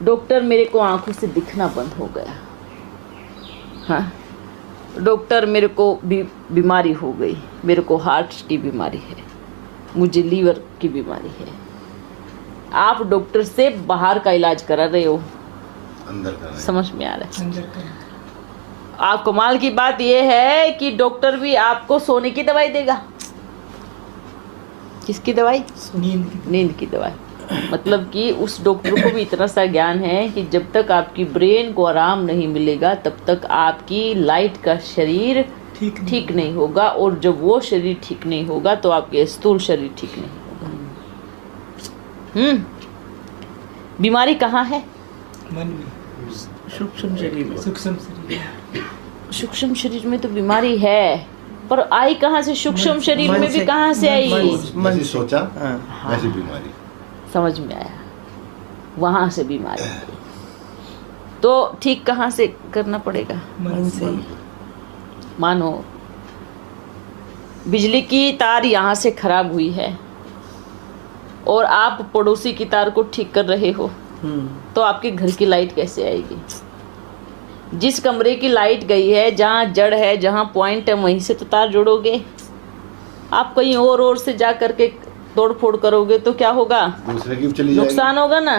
डॉक्टर, मेरे को आंखों से दिखना बंद हो गया। हाँ, डॉक्टर, मेरे को बीमारी हो गई, मेरे को हार्ट की बीमारी है, मुझे लीवर की बीमारी है। आप डॉक्टर से बाहर का इलाज करा रहे हो, अंदर का समझ में आ रहा है? आप कमाल की बात यह है कि डॉक्टर भी आपको सोने की दवाई देगा। किसकी दवाई? नींद की दवाई। मतलब कि उस डॉक्टर को भी इतना सा ज्ञान है कि जब तक आपकी ब्रेन को आराम नहीं मिलेगा तब तक आपकी लाइट का शरीर ठीक नहीं होगा, और जब वो शरीर ठीक नहीं होगा तो आपके स्थूल शरीर ठीक नहीं होगा। बीमारी कहाँ है? मन में, सूक्ष्म शरीर में। सूक्ष्म शरीर में तो बीमारी है, पर आई कहाँ से? सूक्ष्म शरीर में भी कहाँ से आई? मन से सोचा वैसी बीमारी। समझ में आया, वहां से बीमारी। तो ठीक कहाँ से करना पड़ेगा? मन से। मानो बिजली की तार यहाँ से खराब हुई है और आप पड़ोसी की तार को ठीक कर रहे हो, तो आपके घर की लाइट कैसे आएगी? जिस कमरे की लाइट गई है, जहाँ जड़ है, जहाँ पॉइंट है, वहीं से तो तार जोड़ोगे। आप कहीं और से जा करके तोड़ फोड़ करोगे तो क्या होगा? दूसरे की भी चली नुकसान होगा ना।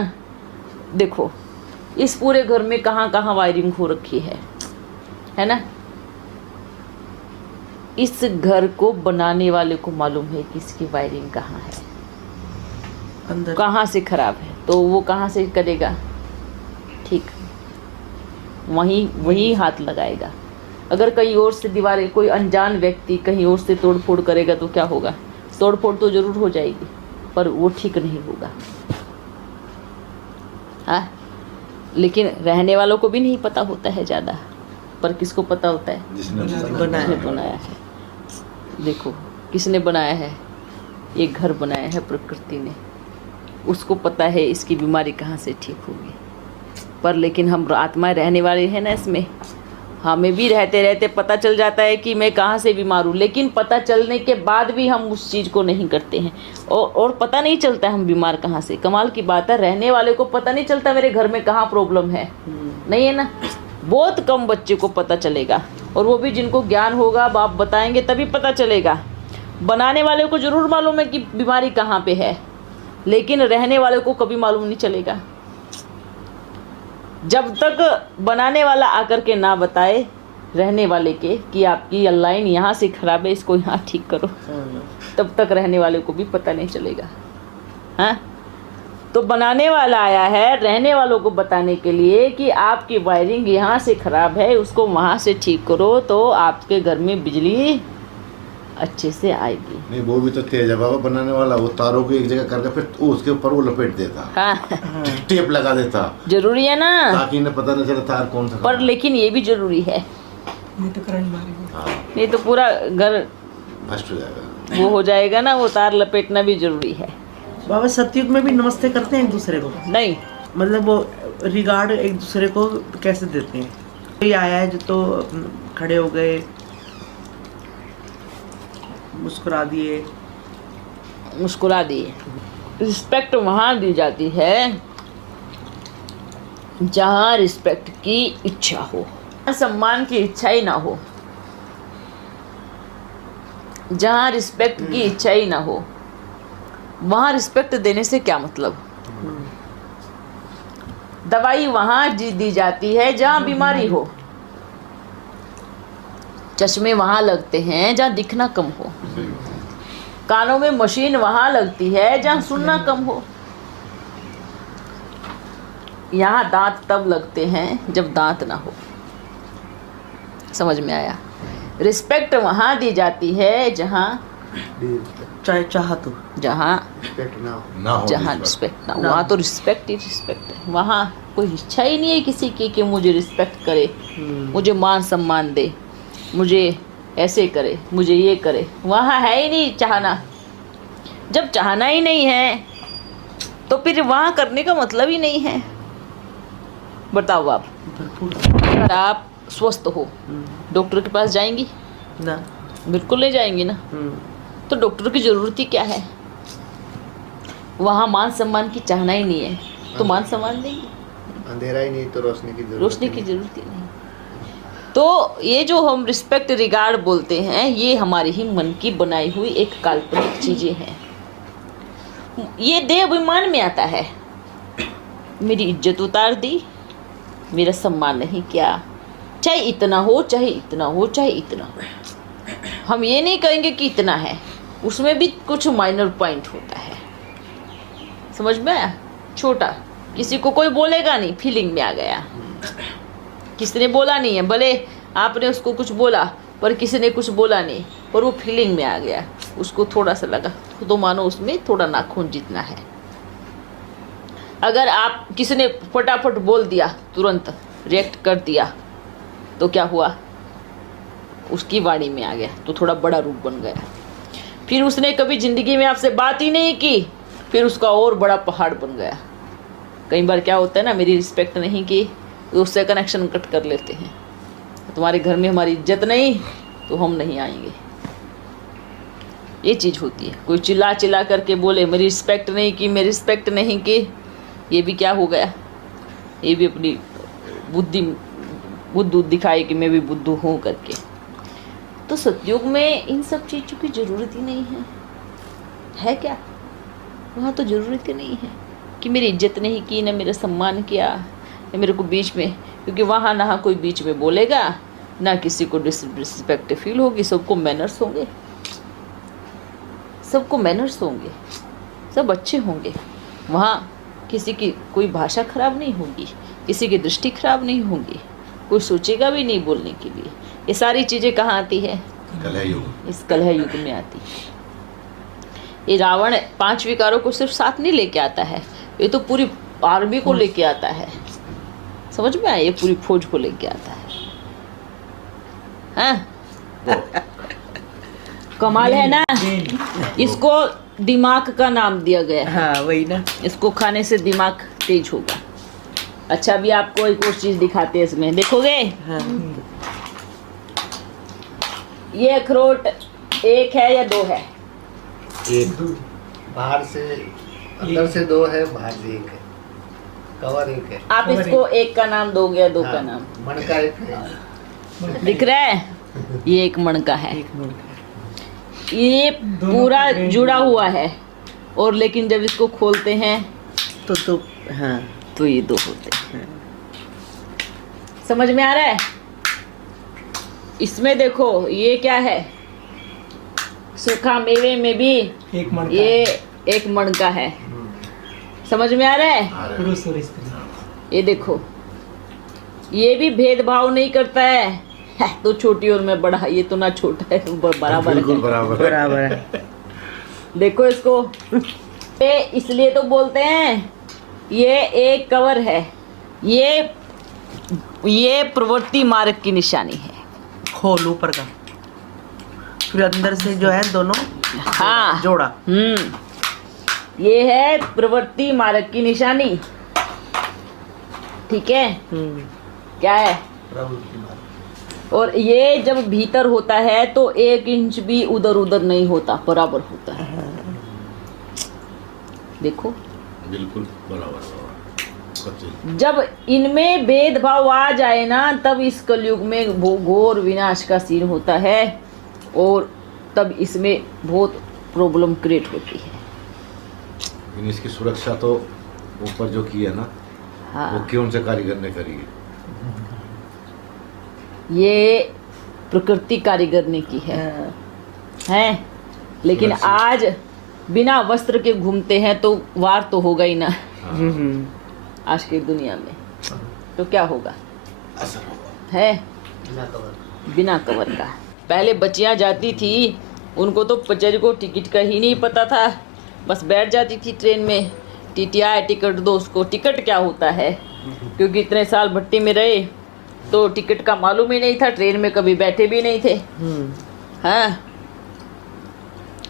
देखो इस पूरे घर में कहाँ कहाँ वायरिंग हो रखी है ना। इस घर को बनाने वाले को मालूम है कि इसकी वायरिंग कहाँ है, अंदर कहाँ से खराब है, तो वो कहाँ से करेगा? ठीक, वहीं हाथ लगाएगा। अगर कहीं और से दीवारें, कोई अनजान व्यक्ति कहीं और से तोड़ फोड़ करेगा तो क्या होगा? तोड़ फोड़ तो जरूर हो जाएगी, पर वो ठीक नहीं होगा। हाँ, लेकिन रहने वालों को भी नहीं पता होता है ज़्यादा, पर किसको पता होता है? जिसने बनाया है। देखो किसने बनाया है? ये घर बनाया है प्रकृति ने, उसको पता है इसकी बीमारी कहाँ से ठीक होगी। पर लेकिन हम आत्माएं रहने वाले हैं ना इसमें, हमें भी रहते रहते पता चल जाता है कि मैं कहाँ से बीमार हूँ, लेकिन पता चलने के बाद भी हम उस चीज़ को नहीं करते हैं और पता नहीं चलता हम बीमार कहाँ से। कमाल की बात है, रहने वाले को पता नहीं चलता मेरे घर में कहाँ प्रॉब्लम है, नहीं है ना। बहुत कम बच्चे को पता चलेगा, और वो भी जिनको ज्ञान होगा, बाप बताएंगे तभी पता चलेगा। बनाने वाले को ज़रूर मालूम है कि बीमारी कहाँ पे है, लेकिन रहने वाले को कभी मालूम नहीं चलेगा जब तक बनाने वाला आकर के ना बताए रहने वाले के कि आपकी लाइन यहाँ से खराब है, इसको यहाँ ठीक करो, तब तक रहने वाले को भी पता नहीं चलेगा। हाँ, तो बनाने वाला आया है रहने वालों को बताने के लिए कि आपकी वायरिंग यहाँ से खराब है, उसको वहाँ से ठीक करो, तो आपके घर में बिजली अच्छे से आएगी। नहीं, वो भी तो तेज है बाबा बनाने वाला। वो तारों को एक जगह करके फिर उसके ऊपर वो लपेट देता, हाँ, टेप लगा देता, जरूरी है ना, ताकि इन्हें पता न चले तार कौन सा। पर लेकिन ये भी जरूरी है, नहीं तो करंट मारेगा। हाँ, नहीं तो पूरा घर फर्स्ट हो जाएगा, वो हो जाएगा ना। वो तार लपेटना भी जरूरी है। बाबा सतयुग में भी नमस्ते करते हैं एक दूसरे को? नहीं, मतलब वो रिगार्ड एक दूसरे को कैसे देते हैं? कोई आया है जो तो खड़े हो गए, मुस्कुरा दिए, रिस्पेक्ट वहाँ दी जाती है जहाँ रिस्पेक्ट की इच्छा हो, सम्मान की इच्छा ही ना हो। जहाँ रिस्पेक्ट की इच्छा ही ना हो, वहाँ रिस्पेक्ट देने से क्या मतलब? दवाई वहाँ दी जाती है जहाँ बीमारी हो, चश्मे वहाँ लगते हैं जहाँ दिखना कम हो, कानों में मशीन वहाँ लगती है जहाँ सुनना कम हो, यहाँ दांत तब लगते हैं जब दांत ना हो। समझ में आया? रिस्पेक्ट वहाँ दी जाती है जहाँ चाहे चाह तो जहाँ रिस्पेक्ट ना हो। ना हो जहाँ रिस्पेक्ट ना, वहाँ तो रिस्पेक्ट ही रिस्पेक्ट है। वहाँ कोई इच्छा ही नहीं है किसी की कि मुझे रिस्पेक्ट करे, मुझे मान सम्मान दे, मुझे ऐसे करे, मुझे ये करे। वहाँ है ही नहीं चाहना। जब चाहना ही नहीं है तो फिर वहाँ करने का मतलब ही नहीं है। बताओ आप, अगर आप स्वस्थ हो डॉक्टर के पास जाएंगी ना? बिल्कुल नहीं जाएंगी ना। तो डॉक्टर की ज़रूरत ही क्या है? वहाँ मान सम्मान की चाहना ही नहीं है तो मान सम्मान देंगे। अंधेरा ही नहीं तो रोशनी की जरूरत रोशनी की जरूरत ही नहीं। तो ये जो हम रिस्पेक्ट रिगार्ड बोलते हैं, ये हमारी ही मन की बनाई हुई एक काल्पनिक चीज़ें हैं। ये देह अभिमान में आता है। मेरी इज्जत उतार दी, मेरा सम्मान नहीं किया, चाहे इतना हो, चाहे इतना हो, चाहे इतना हो। हम ये नहीं कहेंगे कि इतना है, उसमें भी कुछ माइनर पॉइंट होता है। समझ में आया? छोटा, किसी को कोई बोलेगा नहीं, फीलिंग में आ गया। किसी ने बोला नहीं है, भले आपने उसको कुछ बोला पर किसी ने कुछ बोला नहीं, पर वो फीलिंग में आ गया, उसको थोड़ा सा लगा, तो मानो उसमें थोड़ा नाखून जितना है। अगर आप किसी ने फटाफट बोल दिया, तुरंत रिएक्ट कर दिया, तो क्या हुआ? उसकी वाणी में आ गया, तो थोड़ा बड़ा रूप बन गया। फिर उसने कभी ज़िंदगी में आपसे बात ही नहीं की, फिर उसका और बड़ा पहाड़ बन गया। कई बार क्या होता है ना, मेरी रिस्पेक्ट नहीं की तो उससे कनेक्शन कट कर लेते हैं। तुम्हारे घर में हमारी इज्जत नहीं तो हम नहीं आएंगे। ये चीज़ होती है। कोई चिल्ला चिल्ला करके बोले मेरी रिस्पेक्ट नहीं की, मेरी रिस्पेक्ट नहीं की, ये भी क्या हो गया, ये भी अपनी बुद्धू दिखाए कि मैं भी बुद्धू हूँ करके। तो सतयुग में इन सब चीज़ों की ज़रूरत ही नहीं है क्या? वहाँ तो ज़रूरत ही नहीं है कि मेरी इज्जत नहीं की, ना मेरा सम्मान किया, ना मेरे को बीच में, क्योंकि वहाँ ना कोई बीच में बोलेगा, ना किसी को डिसरिस्पेक्ट फील होगी, सबको मैनर्स होंगे, सबको मैनर्स होंगे, सब अच्छे होंगे। वहाँ किसी की कोई भाषा खराब नहीं होगी, किसी की दृष्टि खराब नहीं होगी, कोई सोचेगा भी नहीं बोलने के लिए। ये सारी चीज़ें कहाँ आती है? कलह युग। इस कलह युग में आती है। ये रावण 5 विकारों को सिर्फ साथ नहीं लेके आता है, ये तो पूरी आर्मी को लेके आता है। समझ में आया? ये पूरी फौज को लेके आता है। हाँ? कमाल है ना? इसको दिमाग का नाम दिया गया है। हाँ वही ना। इसको खाने से दिमाग तेज होगा। अच्छा, अभी आपको एक और चीज दिखाते हैं इसमें, देखोगे? हाँ। ये अखरोट एक है या 2 है? एक। बाहर से, अंदर से 2 है, बाहर से 1 है, कवर 1 है। आप इसको एक का नाम दोगे या 2 का नाम? मन का 1 है। दिख रहा है? ये एक मन का है, एक मिनट। ये पूरा जुड़ा हुआ है, और लेकिन जब इसको खोलते हैं तो हाँ, तो ये 2 होते हैं। समझ में आ रहा है? इसमें देखो ये क्या है, सूखा मेवे में भी एक मन ये एक मन का है। समझ में आ रहा है? पुरुष और स्त्री। ये देखो, ये भी भेदभाव नहीं करता है, तो छोटी और मैं बड़ा, ये तो ना छोटा है, बराबर बिल्कुल है। बराबर। बराबर है। देखो इसको, ये इसलिए तो बोलते हैं ये एक कवर है, ये प्रवृत्ति मार्ग की निशानी है। खोल ऊपर का, फिर अंदर से जो है दोनों हाँ, जोड़ा। ये है प्रवृत्ति मार्ग की निशानी। ठीक है? क्या है? प्रवृत्ति मार्ग। और ये जब भीतर होता है तो 1 इंच भी उधर उधर नहीं होता, बराबर होता है। देखो, बिल्कुल बराबर। जब इनमें भेदभाव आ जाए ना, तब इस कलयुग में घोर विनाश का सीन होता है, और तब इसमें बहुत प्रॉब्लम क्रिएट होती है। लेकिन इसकी सुरक्षा तो ऊपर जो की है ना, हाँ, वो क्यों से कारीगर ने करी है। ये प्रकृति कारीगर ने की है। लेकिन आज बिना वस्त्र के घूमते हैं तो वार तो होगा ही ना। आज की दुनिया में तो क्या होगा? असर होगा है बिना कवर। बिना कवर का। पहले बच्चियां जाती थी, उनको तो बेचारी को टिकट का ही नहीं पता था, बस बैठ जाती थी ट्रेन में, टीटीआई टिकट दो उसको। टिकट क्या होता है, क्योंकि इतने साल भट्टी में रहे तो टिकट का मालूम ही नहीं था, ट्रेन में कभी बैठे भी नहीं थे। हाँ,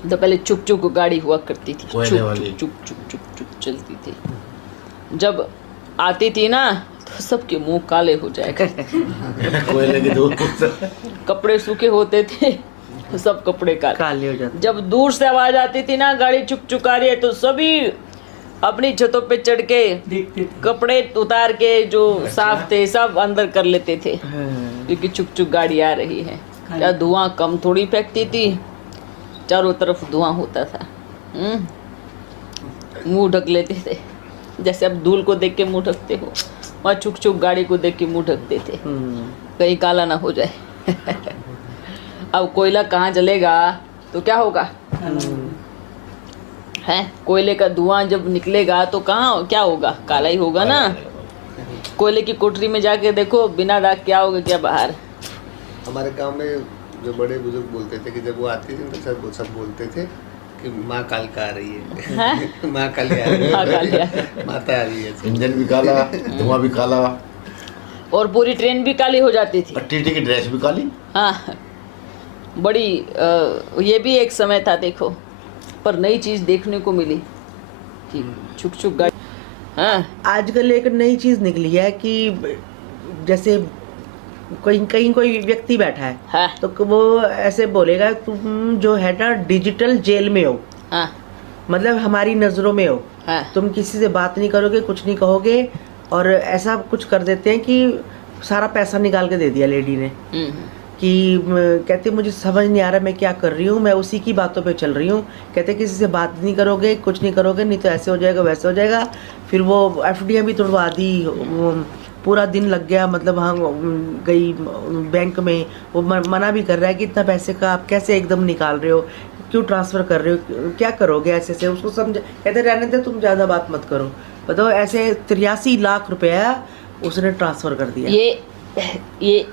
तो पहले चुक चुक गाड़ी हुआ करती थी, कोयले वाली। चुक चुक चुक चुक चलती थी। जब आती थी ना तो सबके मुंह काले हो जाए करते। कोयले की धूप कपड़े सूखे होते थे तो सब कपड़े काले हो जाते। जब दूर से आवाज आती थी ना गाड़ी चुक चुका रही है, तो सभी अपनी छतों पे चढ़ के देखते कपड़े उतार के जो साफ थे सब अंदर कर लेते थे, क्योंकि चुक चुक गाड़ी आ रही है। क्या धुआं कम थोड़ी फेंकती थी, चारों तरफ धुआं होता था। मुंह ढक लेते थे, जैसे अब धूल को देख के मुंह ढकते हो, वहाँ चुक चुक गाड़ी को देख के मुंह ढकते थे, कहीं काला ना हो जाए। अब कोयला कहाँ जलेगा तो क्या होगा? है, कोयले का धुआं जब निकलेगा तो कहाँ क्या होगा? काला ही होगा ना। कोयले की कोठरी में जाके देखो, बिना दाग क्या होगा क्या बाहर? हमारे गांव में जो बड़े बुजुर्ग बोलते थे कि जब वो आती थी तो सब बोलते थे कि माँ कालिका आ रही है। माँ काली आ रही माँ काली आ है, माता आ रही है। इंजन भी काला, धुआं भी काला, और पूरी ट्रेन भी काली हो जाती थी। और टीटी की ड्रेस भी काली। हाँ, बड़ी ये भी एक समय था देखो, पर नई चीज देखने को मिली कि छुक छुक गाड़ी। हाँ, आजकल एक नई चीज निकली है कि जैसे कहीं कहीं कोई व्यक्ति बैठा है हाँ तो वो ऐसे बोलेगा तुम जो है ना डिजिटल जेल में हो, हाँ मतलब हमारी नजरों में हो, हाँ तुम किसी से बात नहीं करोगे, कुछ नहीं कहोगे, और ऐसा कुछ कर देते हैं कि सारा पैसा निकाल के दे दिया लेडी ने कि कहते मुझे समझ नहीं आ रहा मैं क्या कर रही हूँ, मैं उसी की बातों पे चल रही हूँ। कहते किसी से बात नहीं करोगे, कुछ नहीं करोगे, नहीं तो ऐसे हो जाएगा वैसे हो जाएगा। फिर वो एफडी भी तुड़वा दी, पूरा दिन लग गया, मतलब हाँ गई बैंक में, वो मना भी कर रहा है कि इतना पैसे का आप कैसे एकदम निकाल रहे हो, क्यों ट्रांसफ़र कर रहे हो, क्या करोगे ऐसे से। उसको समझ कहते रहने दे, तुम ज़्यादा बात मत करो। बताओ ऐसे 83 लाख रुपया उसने ट्रांसफ़र कर दिया। ये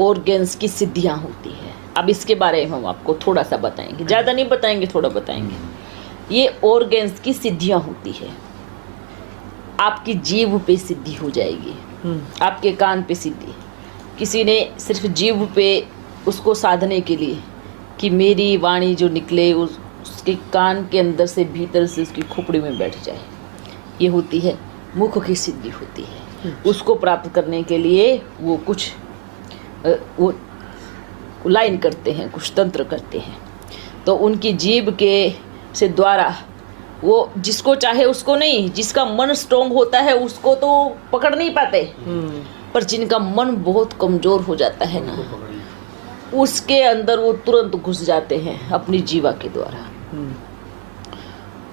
ऑर्गेन्स की सिद्धियाँ होती है। अब इसके बारे में हम आपको थोड़ा सा बताएंगे, ज़्यादा नहीं बताएंगे, थोड़ा बताएंगे। ये ऑर्गेन्स की सिद्धियाँ होती है। आपकी जीभ पे सिद्धि हो जाएगी, आपके कान पे सिद्धि। किसी ने सिर्फ जीभ पे उसको साधने के लिए कि मेरी वाणी जो निकले उसके कान के अंदर से भीतर से उसकी खोपड़ी में बैठ जाए, ये होती है मुख की सिद्धि होती है। उसको प्राप्त करने के लिए वो कुछ वो लाइन करते हैं, कुछ तंत्र करते हैं। तो उनकी जीभ के से द्वारा वो जिसको चाहे उसको नहीं, जिसका मन स्ट्रोंग होता है उसको तो पकड़ नहीं पाते, पर जिनका मन बहुत कमज़ोर हो जाता है ना, उसके अंदर वो तुरंत घुस जाते हैं अपनी जीवा के द्वारा।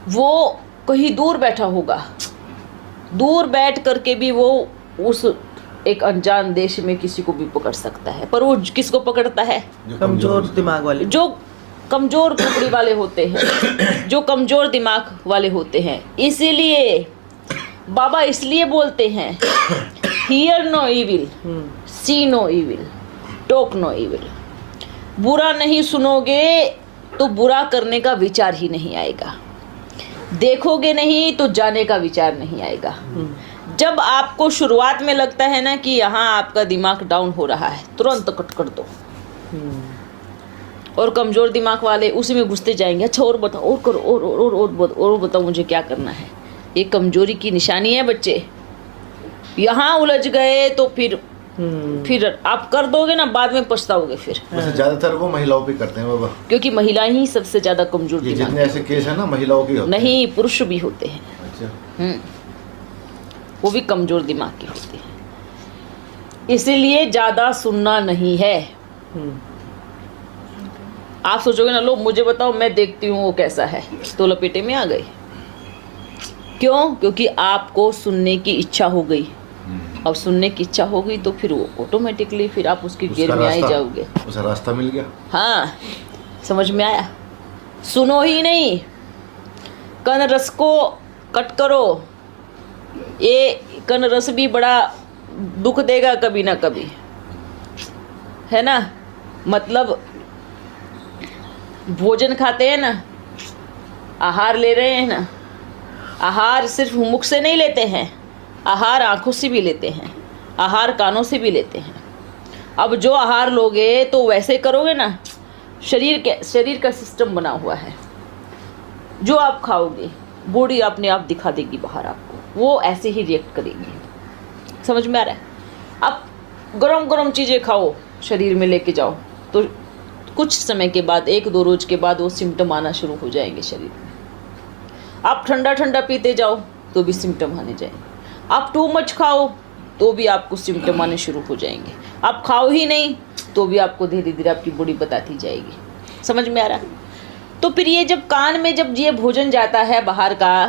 वो कहीं दूर बैठा होगा, दूर बैठ करके भी वो उस एक अनजान देश में किसी को भी पकड़ सकता है। पर वो किसको पकड़ता है? कमजोर दिमाग वाले, जो कमजोर खोपड़ी वाले होते हैं, जो कमजोर दिमाग वाले होते हैं। इसीलिए बाबा इसलिए बोलते हैं hear no evil, see no evil, talk no evil. बुरा नहीं सुनोगे तो बुरा करने का विचार ही नहीं आएगा, देखोगे नहीं तो जाने का विचार नहीं आएगा। जब आपको शुरुआत में लगता है ना कि यहाँ आपका दिमाग डाउन हो रहा है, तुरंत कट कर दो। और कमज़ोर दिमाग वाले उसी में घुसते जाएंगे। अच्छा और बताओ, और करो, और बताओ मुझे क्या करना है। ये कमजोरी की निशानी है बच्चे। यहाँ उलझ गए तो फिर आप कर दोगे ना, बाद में पछताओगे फिर। ज्यादातर वो महिलाओं पे करते हैं बाबा, क्योंकि महिलाएं ही सबसे ज्यादा कमजोर दिमाग। जितने ऐसे केस है ना महिलाओं के होते नहीं, पुरुष भी होते हैं। अच्छा, वो भी कमजोर दिमाग की होती है। इसीलिए ज्यादा सुनना नहीं है। आप सोचोगे ना, लो मुझे बताओ मैं देखती हूँ वो कैसा है, तो लपेटे में आ गए। क्यों? क्योंकि आपको सुनने की इच्छा हो गई। अब सुनने की इच्छा हो गई तो फिर वो ऑटोमेटिकली फिर आप उसकी घेर में आ ही जाओगे। उसका रास्ता मिल गया। हाँ, समझ में आया। सुनो ही नहीं, कन रस को कट करो। ये कन रस भी बड़ा दुख देगा कभी ना कभी, है ना। मतलब भोजन खाते हैं ना, आहार ले रहे हैं ना, आहार सिर्फ मुख से नहीं लेते हैं, आहार आँखों से भी लेते हैं, आहार कानों से भी लेते हैं। अब जो आहार लोगे तो वैसे करोगे ना, शरीर का सिस्टम बना हुआ है। जो आप खाओगे बॉडी अपने आप दिखा देगी बाहर आपको, वो ऐसे ही रिएक्ट करेगी। समझ में आ रहा है? आप गरम गरम चीज़ें खाओ, शरीर में लेके जाओ, तो कुछ समय के बाद, 1-2 रोज के बाद वो सिम्टम आना शुरू हो जाएंगे शरीर में। आप ठंडा ठंडा पीते जाओ तो भी सिम्टम आने जाएंगे। आप टू मच खाओ तो भी आपको सिम्टम आने शुरू हो जाएंगे। आप खाओ ही नहीं तो भी आपको धीरे धीरे आपकी बॉडी बताती जाएगी। समझ में आ रहा है? तो फिर ये जब कान में जब ये भोजन जाता है बाहर का,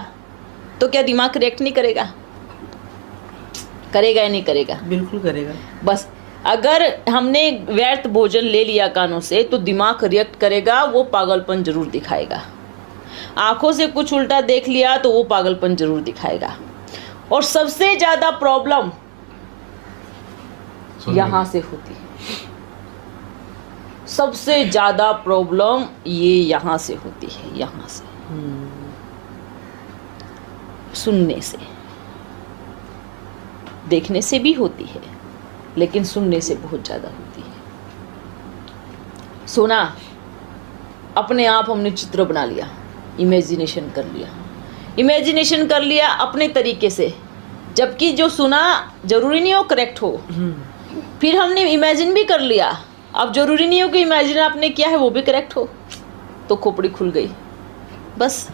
तो क्या दिमाग रिएक्ट नहीं करेगा? करेगा या नहीं करेगा? बिल्कुल करेगा। बस अगर हमने व्यर्थ भोजन ले लिया कानों से तो दिमाग रिएक्ट करेगा, वो पागलपन जरूर दिखाएगा। आंखों से कुछ उल्टा देख लिया तो वो पागलपन जरूर दिखाएगा। और सबसे ज्यादा प्रॉब्लम यहाँ से होती है। सबसे ज्यादा प्रॉब्लम ये यहाँ से होती है, यहाँ से, सुनने से। देखने से भी होती है लेकिन सुनने से बहुत ज़्यादा होती है। सुना, अपने आप हमने चित्र बना लिया, इमेजिनेशन कर लिया अपने तरीके से, जबकि जो सुना जरूरी नहीं हो करेक्ट हो। फिर हमने इमेजिन भी कर लिया। अब जरूरी नहीं हो कि इमेजिन आपने किया है वो भी करेक्ट हो, तो खोपड़ी खुल गई, बस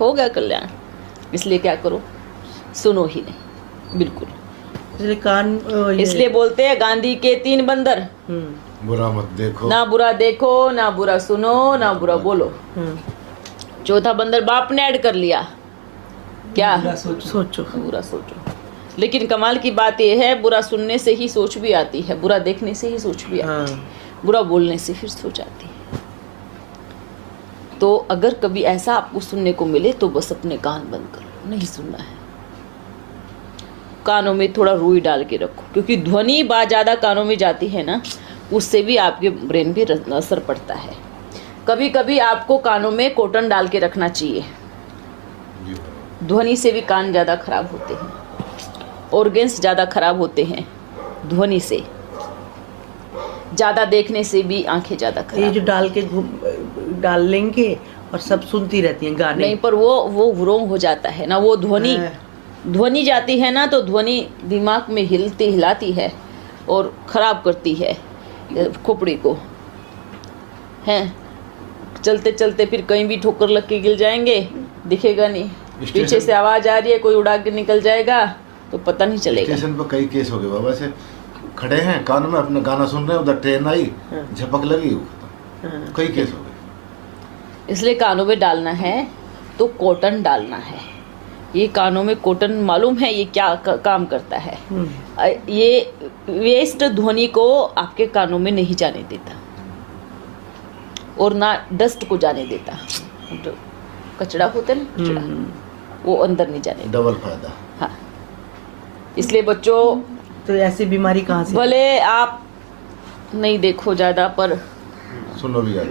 हो गया कल्याण। इसलिए क्या करो, सुनो ही नहीं बिल्कुल। इसलिए कान इसलिए बोलते हैं गांधी के 3 बंदर, बुरा मत देखो, ना बुरा देखो, ना बुरा सुनो, ना बुरा बोलो। चौथा बंदर बाप ने ऐड कर लिया, क्या? सोचो। बुरा सोचो। लेकिन कमाल की बात यह है, बुरा सुनने से ही सोच भी आती है, बुरा देखने से ही सोच भी आती है, बुरा बोलने से फिर सोच आती है। तो अगर कभी ऐसा आपको सुनने को मिले तो बस अपने कान बंद कर लो, नहीं सुनना है। कानों में थोड़ा रुई डाल के रखो, क्योंकि ध्वनि बात ज़्यादा कानों में जाती है ना, उससे भी आपके ब्रेन पे असर पड़ता है। कभी कभी आपको कानों में कॉटन डाल के रखना चाहिए, ध्वनि से भी कान ज़्यादा खराब होते हैं, ऑर्गन्स ज़्यादा खराब होते हैं ध्वनि से, ज़्यादा देखने से भी आंखें ज़्यादा खराब। ये जो डाल लेंगे और सब सुनती रहती हैं गाने। नहीं, पर वो रॉन्ग हो जाता है ना, वो ध्वनि जाती है ना, तो ध्वनि दिमाग में हिलाती है और ख़राब करती है खोपड़ी को, हैं। चलते चलते फिर कहीं भी ठोकर लग के गिर जाएंगे, दिखेगा नहीं, पीछे से आवाज़ आ रही है, कोई उड़ा के निकल जाएगा तो पता नहीं चलेगा। स्टेशन पर कई केस हो गए बाबा, ऐसे खड़े हैं कान में अपना गाना सुन रहे हैं, उधर ट्रेन आई, झपक लगी, कई केस हो गए। इसलिए कानों में डालना है तो कॉटन डालना है। ये कानों में कॉटन मालूम है ये क्या काम करता है? ये वेस्ट ध्वनि को आपके कानों में नहीं जाने देता और ना डस्ट को जाने देता। तो कचड़ा होता है ना, कचड़ा, वो अंदर नहीं जाने देता। डबल फायदा। हाँ, इसलिए बच्चों, तो ऐसी बीमारी कहाँ से? भले आप नहीं देखो ज़्यादा, पर सुनो भी ज़्यादा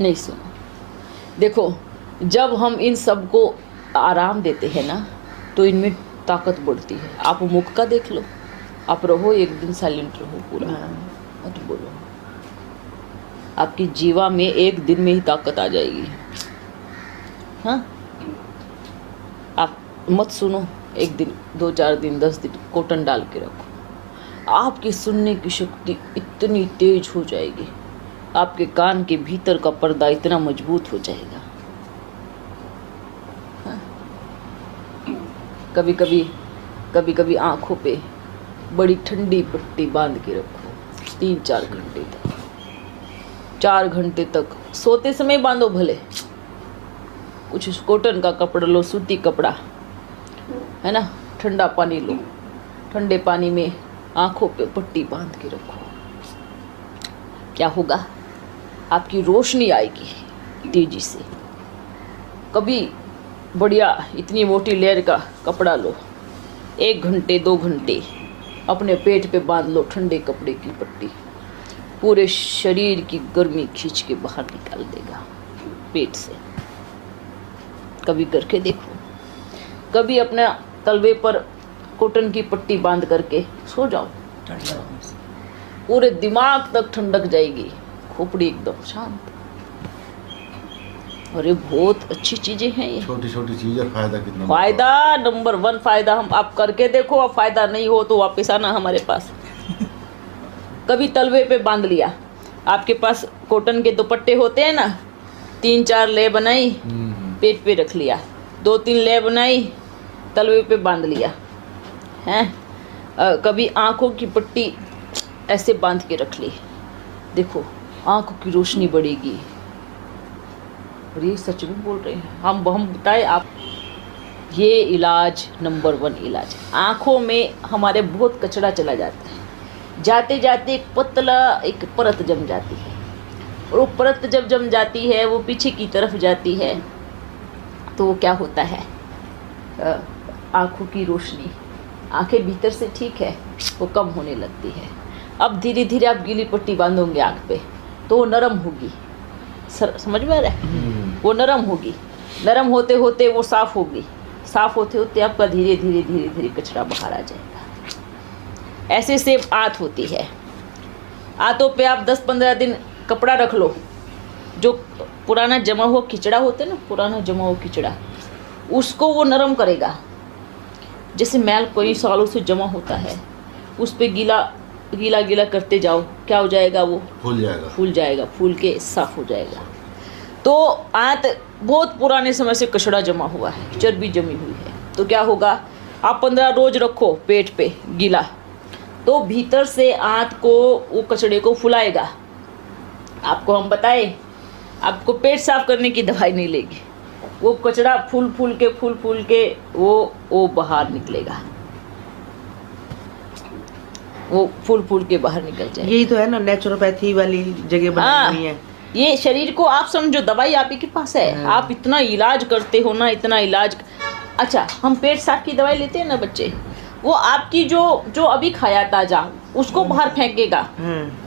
नहीं सुनो। देखो, जब हम इन सब को आराम देते हैं ना, तो इनमें ताकत बढ़ती है। आप मुख का देख लो, आप रहो एक दिन साइलेंट रहो, पूरा मत बोलो, आपकी जीवा में एक दिन में ही ताकत आ जाएगी। हाँ, आप मत सुनो, एक दिन, 2-4 दिन, 10 दिन कॉटन डाल के रखो, आपकी सुनने की शक्ति इतनी तेज हो जाएगी, आपके कान के भीतर का पर्दा इतना मजबूत हो जाएगा। हाँ? कभी कभी आँखों पे बड़ी ठंडी पट्टी बांध के रखो 3-4 घंटे तक, 4 घंटे तक सोते समय बांधो, भले कुछ कॉटन का कपड़ा लो, सूती कपड़ा है ना, ठंडा पानी लो, ठंडे पानी में आँखों पे पट्टी बांध के रखो। क्या होगा? आपकी रोशनी आएगी तेजी से। कभी बढ़िया इतनी मोटी लेयर का कपड़ा लो, 1 घंटे 2 घंटे अपने पेट पे बांध लो ठंडे कपड़े की पट्टी, पूरे शरीर की गर्मी खींच के बाहर निकाल देगा पेट से। कभी करके देखो। कभी अपना तलवे पर कॉटन की पट्टी बांध करके सो जाओ, पूरे दिमाग तक ठंडक जाएगी, खोपड़ी एकदम शांत। और ये बहुत अच्छी चीजें हैं ये, छोटी छोटी चीजें, फायदा कितना, फायदा नंबर 1 फायदा। हम आप करके देखो, अब फायदा नहीं हो तो वापस आना हमारे पास। कभी तलवे पे बांध लिया, आपके पास कॉटन के दुपट्टे होते हैं ना, 3-4 ले बनाई, पेट पे रख लिया, 2-3 ले बनाई, तलवे पे बांध लिया हैं। कभी आँखों की पट्टी ऐसे बांध के रख ली, देखो आँखों की रोशनी बढ़ेगी। और ये सच में बोल रहे हैं हम बताए आप, ये इलाज नंबर 1 इलाज। आँखों में हमारे बहुत कचरा चला जाता है, जाते जाते एक पतला एक परत जम जाती है, और वो परत जब जम जाती है वो पीछे की तरफ जाती है, तो वो क्या होता है, आँखों की रोशनी, आंखें भीतर से ठीक है वो कम होने लगती है। अब धीरे धीरे आप गीली पट्टी बांधोगे आँख पे तो वो नरम होगी, समझ में आ रहा है? वो नरम होगी, नरम होते होते वो साफ़ होगी, साफ़ होते होते आपका धीरे धीरे धीरे धीरे कचरा बाहर आ जाएगा। ऐसे से आंत होती है। आंतों पे आप 10-15 दिन कपड़ा रख लो, जो पुराना जमा हुआ खिचड़ा होता है ना, पुराना जमा हुआ खिचड़ा, उसको वो नरम करेगा। जैसे मैल कई सालों से जमा होता है, उस पे गीला गीला गीला करते जाओ, क्या हो जाएगा? वो फूल जाएगा। फूल जाएगा, फूल के साफ हो जाएगा। तो आंत बहुत पुराने समय से कचड़ा जमा हुआ है, चर्बी जमी हुई है, तो क्या होगा? आप 15 रोज रखो पेट पे गीला, तो भीतर से आंत को वो कचड़े को फुलाएगा। आपको हम बताएं, आपको पेट साफ करने की दवाई नहीं लेगी, वो कचड़ा फूल फूल के वो बाहर निकलेगा, वो फूल फूल के बाहर निकल जाए। यही तो है ना नेचुरोपैथी वाली जगह बनाई हुई है। ये शरीर को आप समझो, दवाई आप ही के पास है, आप इतना इलाज करते हो ना, इतना इलाज। अच्छा, हम पेट साफ की दवाई लेते हैं ना बच्चे, वो आपकी जो अभी खाया ताजा उसको बाहर फेंकेगा।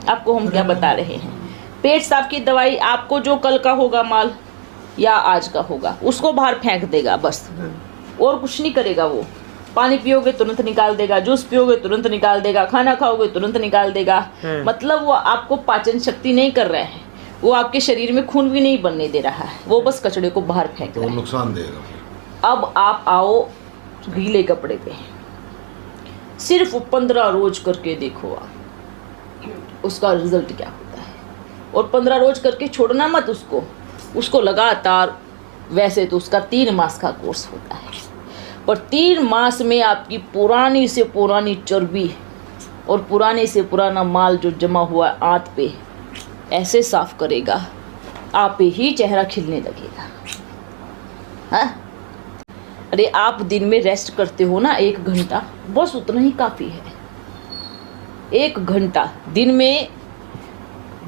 आपको हम क्या बता रहे हैं? पेट साफ की दवाई आपको जो कल का होगा माल या आज का होगा उसको बाहर फेंक देगा बस, और कुछ नहीं करेगा। वो पानी पियोगे तुरंत निकाल देगा, जूस पियोगे तुरंत निकाल देगा, खाना खाओगे तुरंत निकाल देगा। मतलब वो आपको पाचन शक्ति नहीं कर रहा है, वो आपके शरीर में खून भी नहीं बनने दे रहा है, वो बस कचड़े को बाहर फेंक तो रहा है। नुकसान देगा। अब आप आओ गीले कपड़े पे, सिर्फ 15 रोज करके देखो आप उसका रिजल्ट क्या होता है। और 15 रोज करके छोड़ना मत उसको लगातार। वैसे तो उसका 3 मास का कोर्स होता है, पर 3 मास में आपकी पुरानी से पुरानी चर्बी और पुराने से पुराना माल जो जमा हुआ आंत पे ऐसे साफ करेगा, आप ही चेहरा खिलने लगेगा। हाँ, अरे आप दिन में रेस्ट करते हो ना 1 घंटा, बस उतना ही काफ़ी है। 1 घंटा दिन में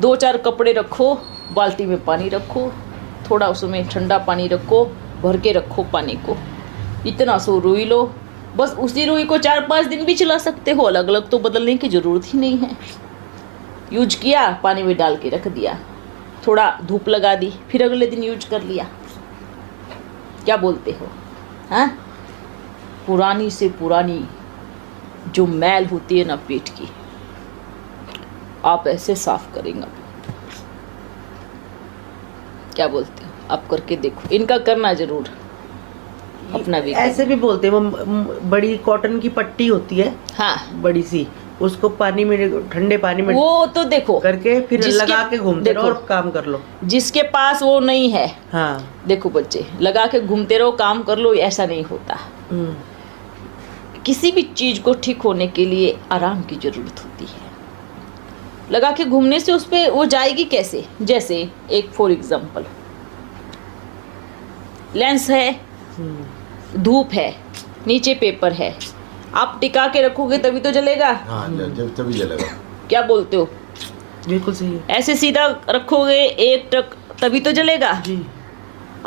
2-4 कपड़े रखो, बाल्टी में पानी रखो, थोड़ा उसमें ठंडा पानी रखो, भर के रखो पानी को, इतना सो रुई लो। बस उसी रुई को 4-5 दिन भी चला सकते हो, अलग अलग तो बदलने की ज़रूरत ही नहीं है। यूज किया, पानी में डाल के रख दिया, थोड़ा धूप लगा दी, फिर अगले दिन यूज कर लिया। क्या बोलते हो? हाँ, पुरानी से पुरानी जो मैल होती है ना पेट की, आप ऐसे साफ करेंगे। क्या बोलते हो? आप करके देखो, इनका करना जरूर अपना भी। ऐसे भी बोलते हैं, वो बड़ी कॉटन की पट्टी होती है, हाँ, बड़ी सी, उसको पानी में, ठंडे पानी में वो तो देखो करके फिर लगा के घूमते रहो और काम कर लो। जिसके पास वो नहीं है, हाँ, देखो बच्चे, लगा के घूमते रहो, काम कर लो, ऐसा नहीं होता। किसी भी चीज को ठीक होने के लिए आराम की जरूरत होती है। लगा के घूमने से उस पे वो जाएगी कैसे? जैसे एक फॉर एग्जाम्पल लेंस है, धूप है, नीचे पेपर है, आप टिका के रखोगे तभी तो जलेगा। हाँ, जब तभी जलेगा। क्या बोलते हो? बिल्कुल सही है ऐसे सीधा रखोगे एक टक तभी तो जलेगा। जी।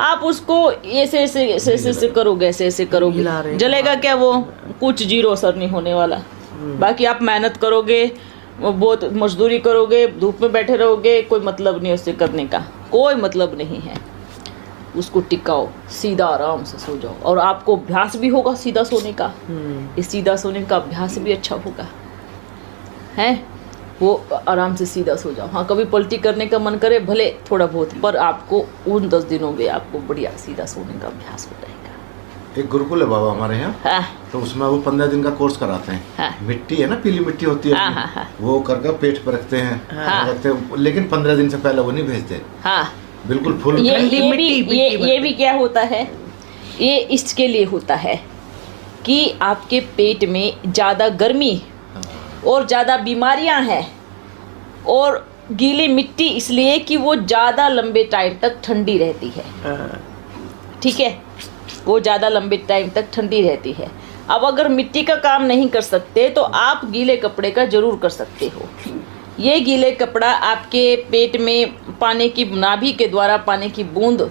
आप उसको ऐसे करोगे, ऐसे करोगे, जलेगा क्या? वो कुछ जीरो असर नहीं होने वाला। बाकी आप मेहनत करोगे, बहुत मजदूरी करोगे, धूप में बैठे रहोगे, कोई मतलब नहीं उससे करने का, कोई मतलब नहीं है। उसको टिकाओ, सीधा आराम से सो जाओ, और आपको अभ्यास भी होगा सीधा सोने का। इस सीधा सोने का अभ्यास भी अच्छा होगा, है वो आराम से सीधा सो जाओ। हाँ, कभी पलटी करने का मन करे भले थोड़ा बहुत, पर आपको उन 10 दिनों में आपको बढ़िया सीधा सोने का अभ्यास हो जाएगा। एक गुरुकुल है बाबा हमारे यहाँ, हाँ, तो उसमें वो 15 दिन का कोर्स कराते हैं। हाँ, मिट्टी है ना, पीली मिट्टी होती है, हाँ, हाँ, हाँ, वो करके पेट पर रखते हैं, हाँ, रखते हैं, लेकिन 15 दिन से पहले वो नहीं भेजते। हाँ, बिल्कुल फुल ये भी क्या होता है, ये इसके लिए होता है कि आपके पेट में ज़्यादा गर्मी और ज़्यादा बीमारियां हैं, और गीली मिट्टी इसलिए कि वो ज़्यादा लंबे टाइम तक ठंडी रहती है। ठीक है, वो ज़्यादा लंबे टाइम तक ठंडी रहती है। अब अगर मिट्टी का काम नहीं कर सकते तो आप गीले कपड़े का ज़रूर कर सकते हो। ये गीले कपड़ा आपके पेट में पानी की नाभि के द्वारा पानी की बूंद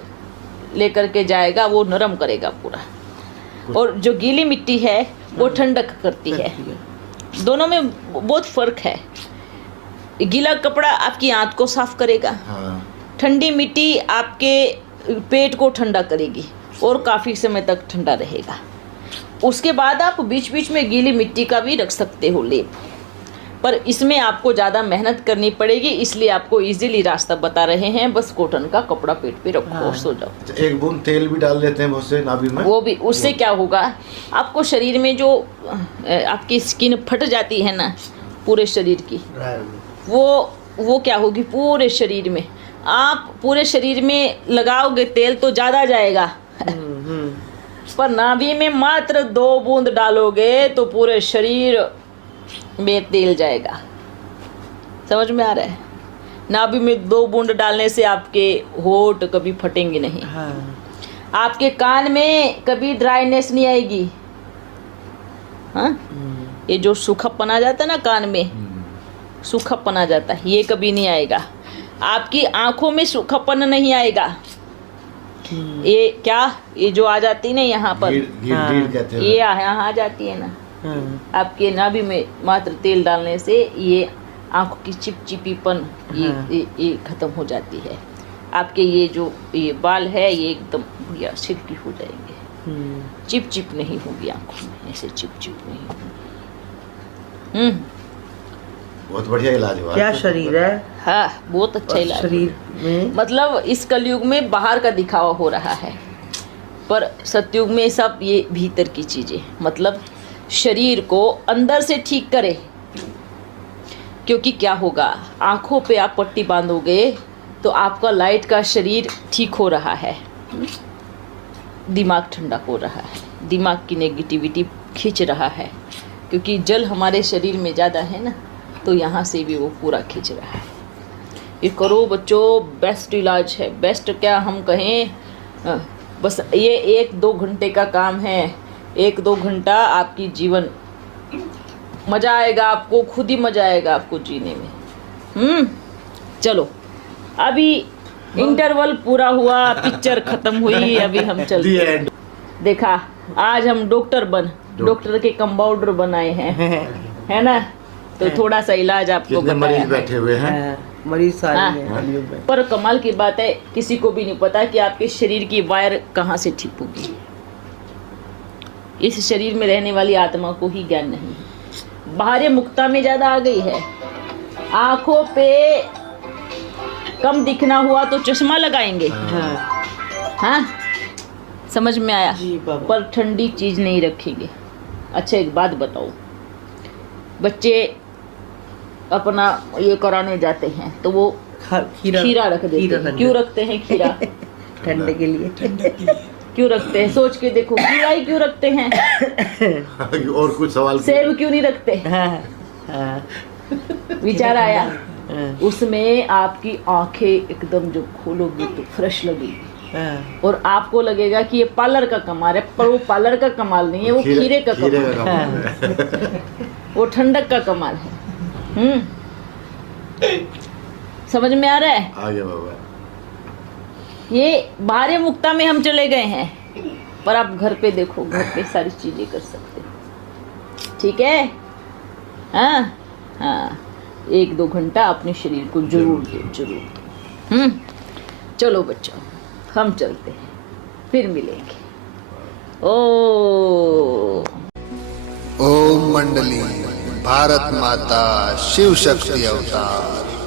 लेकर के जाएगा, वो नरम करेगा पूरा। और जो गीली मिट्टी है वो ठंडक करती है। दोनों में बहुत फ़र्क है। गीला कपड़ा आपकी आंत को साफ करेगा, ठंडी मिट्टी आपके पेट को ठंडा करेगी और काफ़ी समय तक ठंडा रहेगा। उसके बाद आप बीच बीच में गीली मिट्टी का भी रख सकते हो लेप, पर इसमें आपको ज़्यादा मेहनत करनी पड़ेगी, इसलिए आपको इजीली रास्ता बता रहे हैं। बस कॉटन का कपड़ा पेट पे रखो और सो जाओ। एक बूंद तेल भी डाल देते हैं बहुत से नाभि में, वो भी, उससे क्या होगा, आपको शरीर में जो आपकी स्किन फट जाती है ना, पूरे शरीर की, ड्राई हो गई। वो क्या होगी पूरे शरीर में। आप पूरे शरीर में लगाओगे तेल तो ज्यादा जाएगा, पर नाभि में मात्र 2 बूंद डालोगे तो पूरे शरीर में तेल जाएगा। समझ में आ रहा है? नाभि में 2 बूंद डालने से आपके होठ कभी फटेंगे नहीं। हाँ। आपके कान में कभी ड्राइनेस नहीं आएगी। हाँ, ये जो सूखापन आ जाता है ना कान में, सूखापन आ जाता है, ये कभी नहीं आएगा। आपकी आंखों में सूखापन नहीं आएगा। ये क्या, ये जो आ जाती ना यहाँ पर, गिर कहते हैं। ये यहाँ आ जाती है ना, आपके नाभि में मात्र तेल डालने से ये आंखों की चिपचिपीपन ये खत्म हो जाती है। आपके ये जो ये बाल है ये एकदम बढ़िया सिल्की हो जाएंगे, चिप नहीं होगी आंखों में, ऐसे चिप नहीं होगी। बहुत बढ़िया इलाज हुआ। क्या शरीर है। हाँ, बहुत अच्छा और इलाज। शरीर में मतलब इस कलयुग में बाहर का दिखावा हो रहा है, पर सतयुग में सब ये भीतर की चीजें, मतलब शरीर को अंदर से ठीक करे। क्योंकि क्या होगा, आंखों पे आप पट्टी बांधोगे तो आपका लाइट का शरीर ठीक हो रहा है, दिमाग ठंडा हो रहा है, दिमाग की नेगेटिविटी खींच रहा है। क्योंकि जल हमारे शरीर में ज़्यादा है ना, तो यहाँ से भी वो पूरा खींच रहा है। ये करो बच्चों, बेस्ट इलाज है। बेस्ट क्या हम कहें, बस ये 1-2 घंटे का काम है। 1-2 घंटा आपकी जीवन, मज़ा आएगा आपको, खुद ही मज़ा आएगा आपको जीने में। चलो, अभी इंटरवल पूरा हुआ, पिक्चर खत्म हुई, अभी हम चलते हैं। देखा, आज हम डॉक्टर के कंपाउंडर बनाए हैं, है ना? तो थोड़ा सा इलाज आपको कितने मरीज बताया। बैठे हुए हैं। मरीज सारे हाँ। हैं कलयुग में। पर कमाल की बात है, किसी को भी नहीं पता कि आपके शरीर की वायर कहाँ से ठीक होगी। इस शरीर में रहने वाली आत्मा को ही ज्ञान नहीं है। बाहरी मुक्ता में ज्यादा आ गई है। आंखों पे कम दिखना हुआ तो चश्मा लगाएंगे। हाँ। हाँ, समझ में आया? जी बाबा। पर ठंडी चीज नहीं रखेंगे। अच्छा, एक बात बताओ, बच्चे अपना ये कराने जाते हैं तो वो खीरा रख देते हैं। क्यों रखते हैं खीरा? ठंडे के लिए। क्यों रखते हैं? सोच के देखो, खीरा ही क्यों रखते हैं? और कुछ सवाल? सेब क्यों नहीं रखते? हाँ। विचार आया? हाँ। उसमें आपकी आंखें एकदम जब खोलोगे तो फ्रेश लगेगी, हाँ। और आपको लगेगा कि ये पार्लर का कमाल है, पर वो पार्लर का कमाल नहीं है, वो खीरे का कमाल है। वो ठंडक का कमाल है। समझ में आ रहा है? आ गया बाबा। ये बाहरी मुक्ता में हम चले गए हैं, पर आप घर पे देखो, घर पे सारी चीजें कर सकते हो। ठीक है? हाँ हाँ, 1-2 घंटा अपने शरीर को जरूर दो। चलो बच्चों, हम चलते हैं, फिर मिलेंगे। ओम मंडली, भारत माता शिव शक्ति अवतार।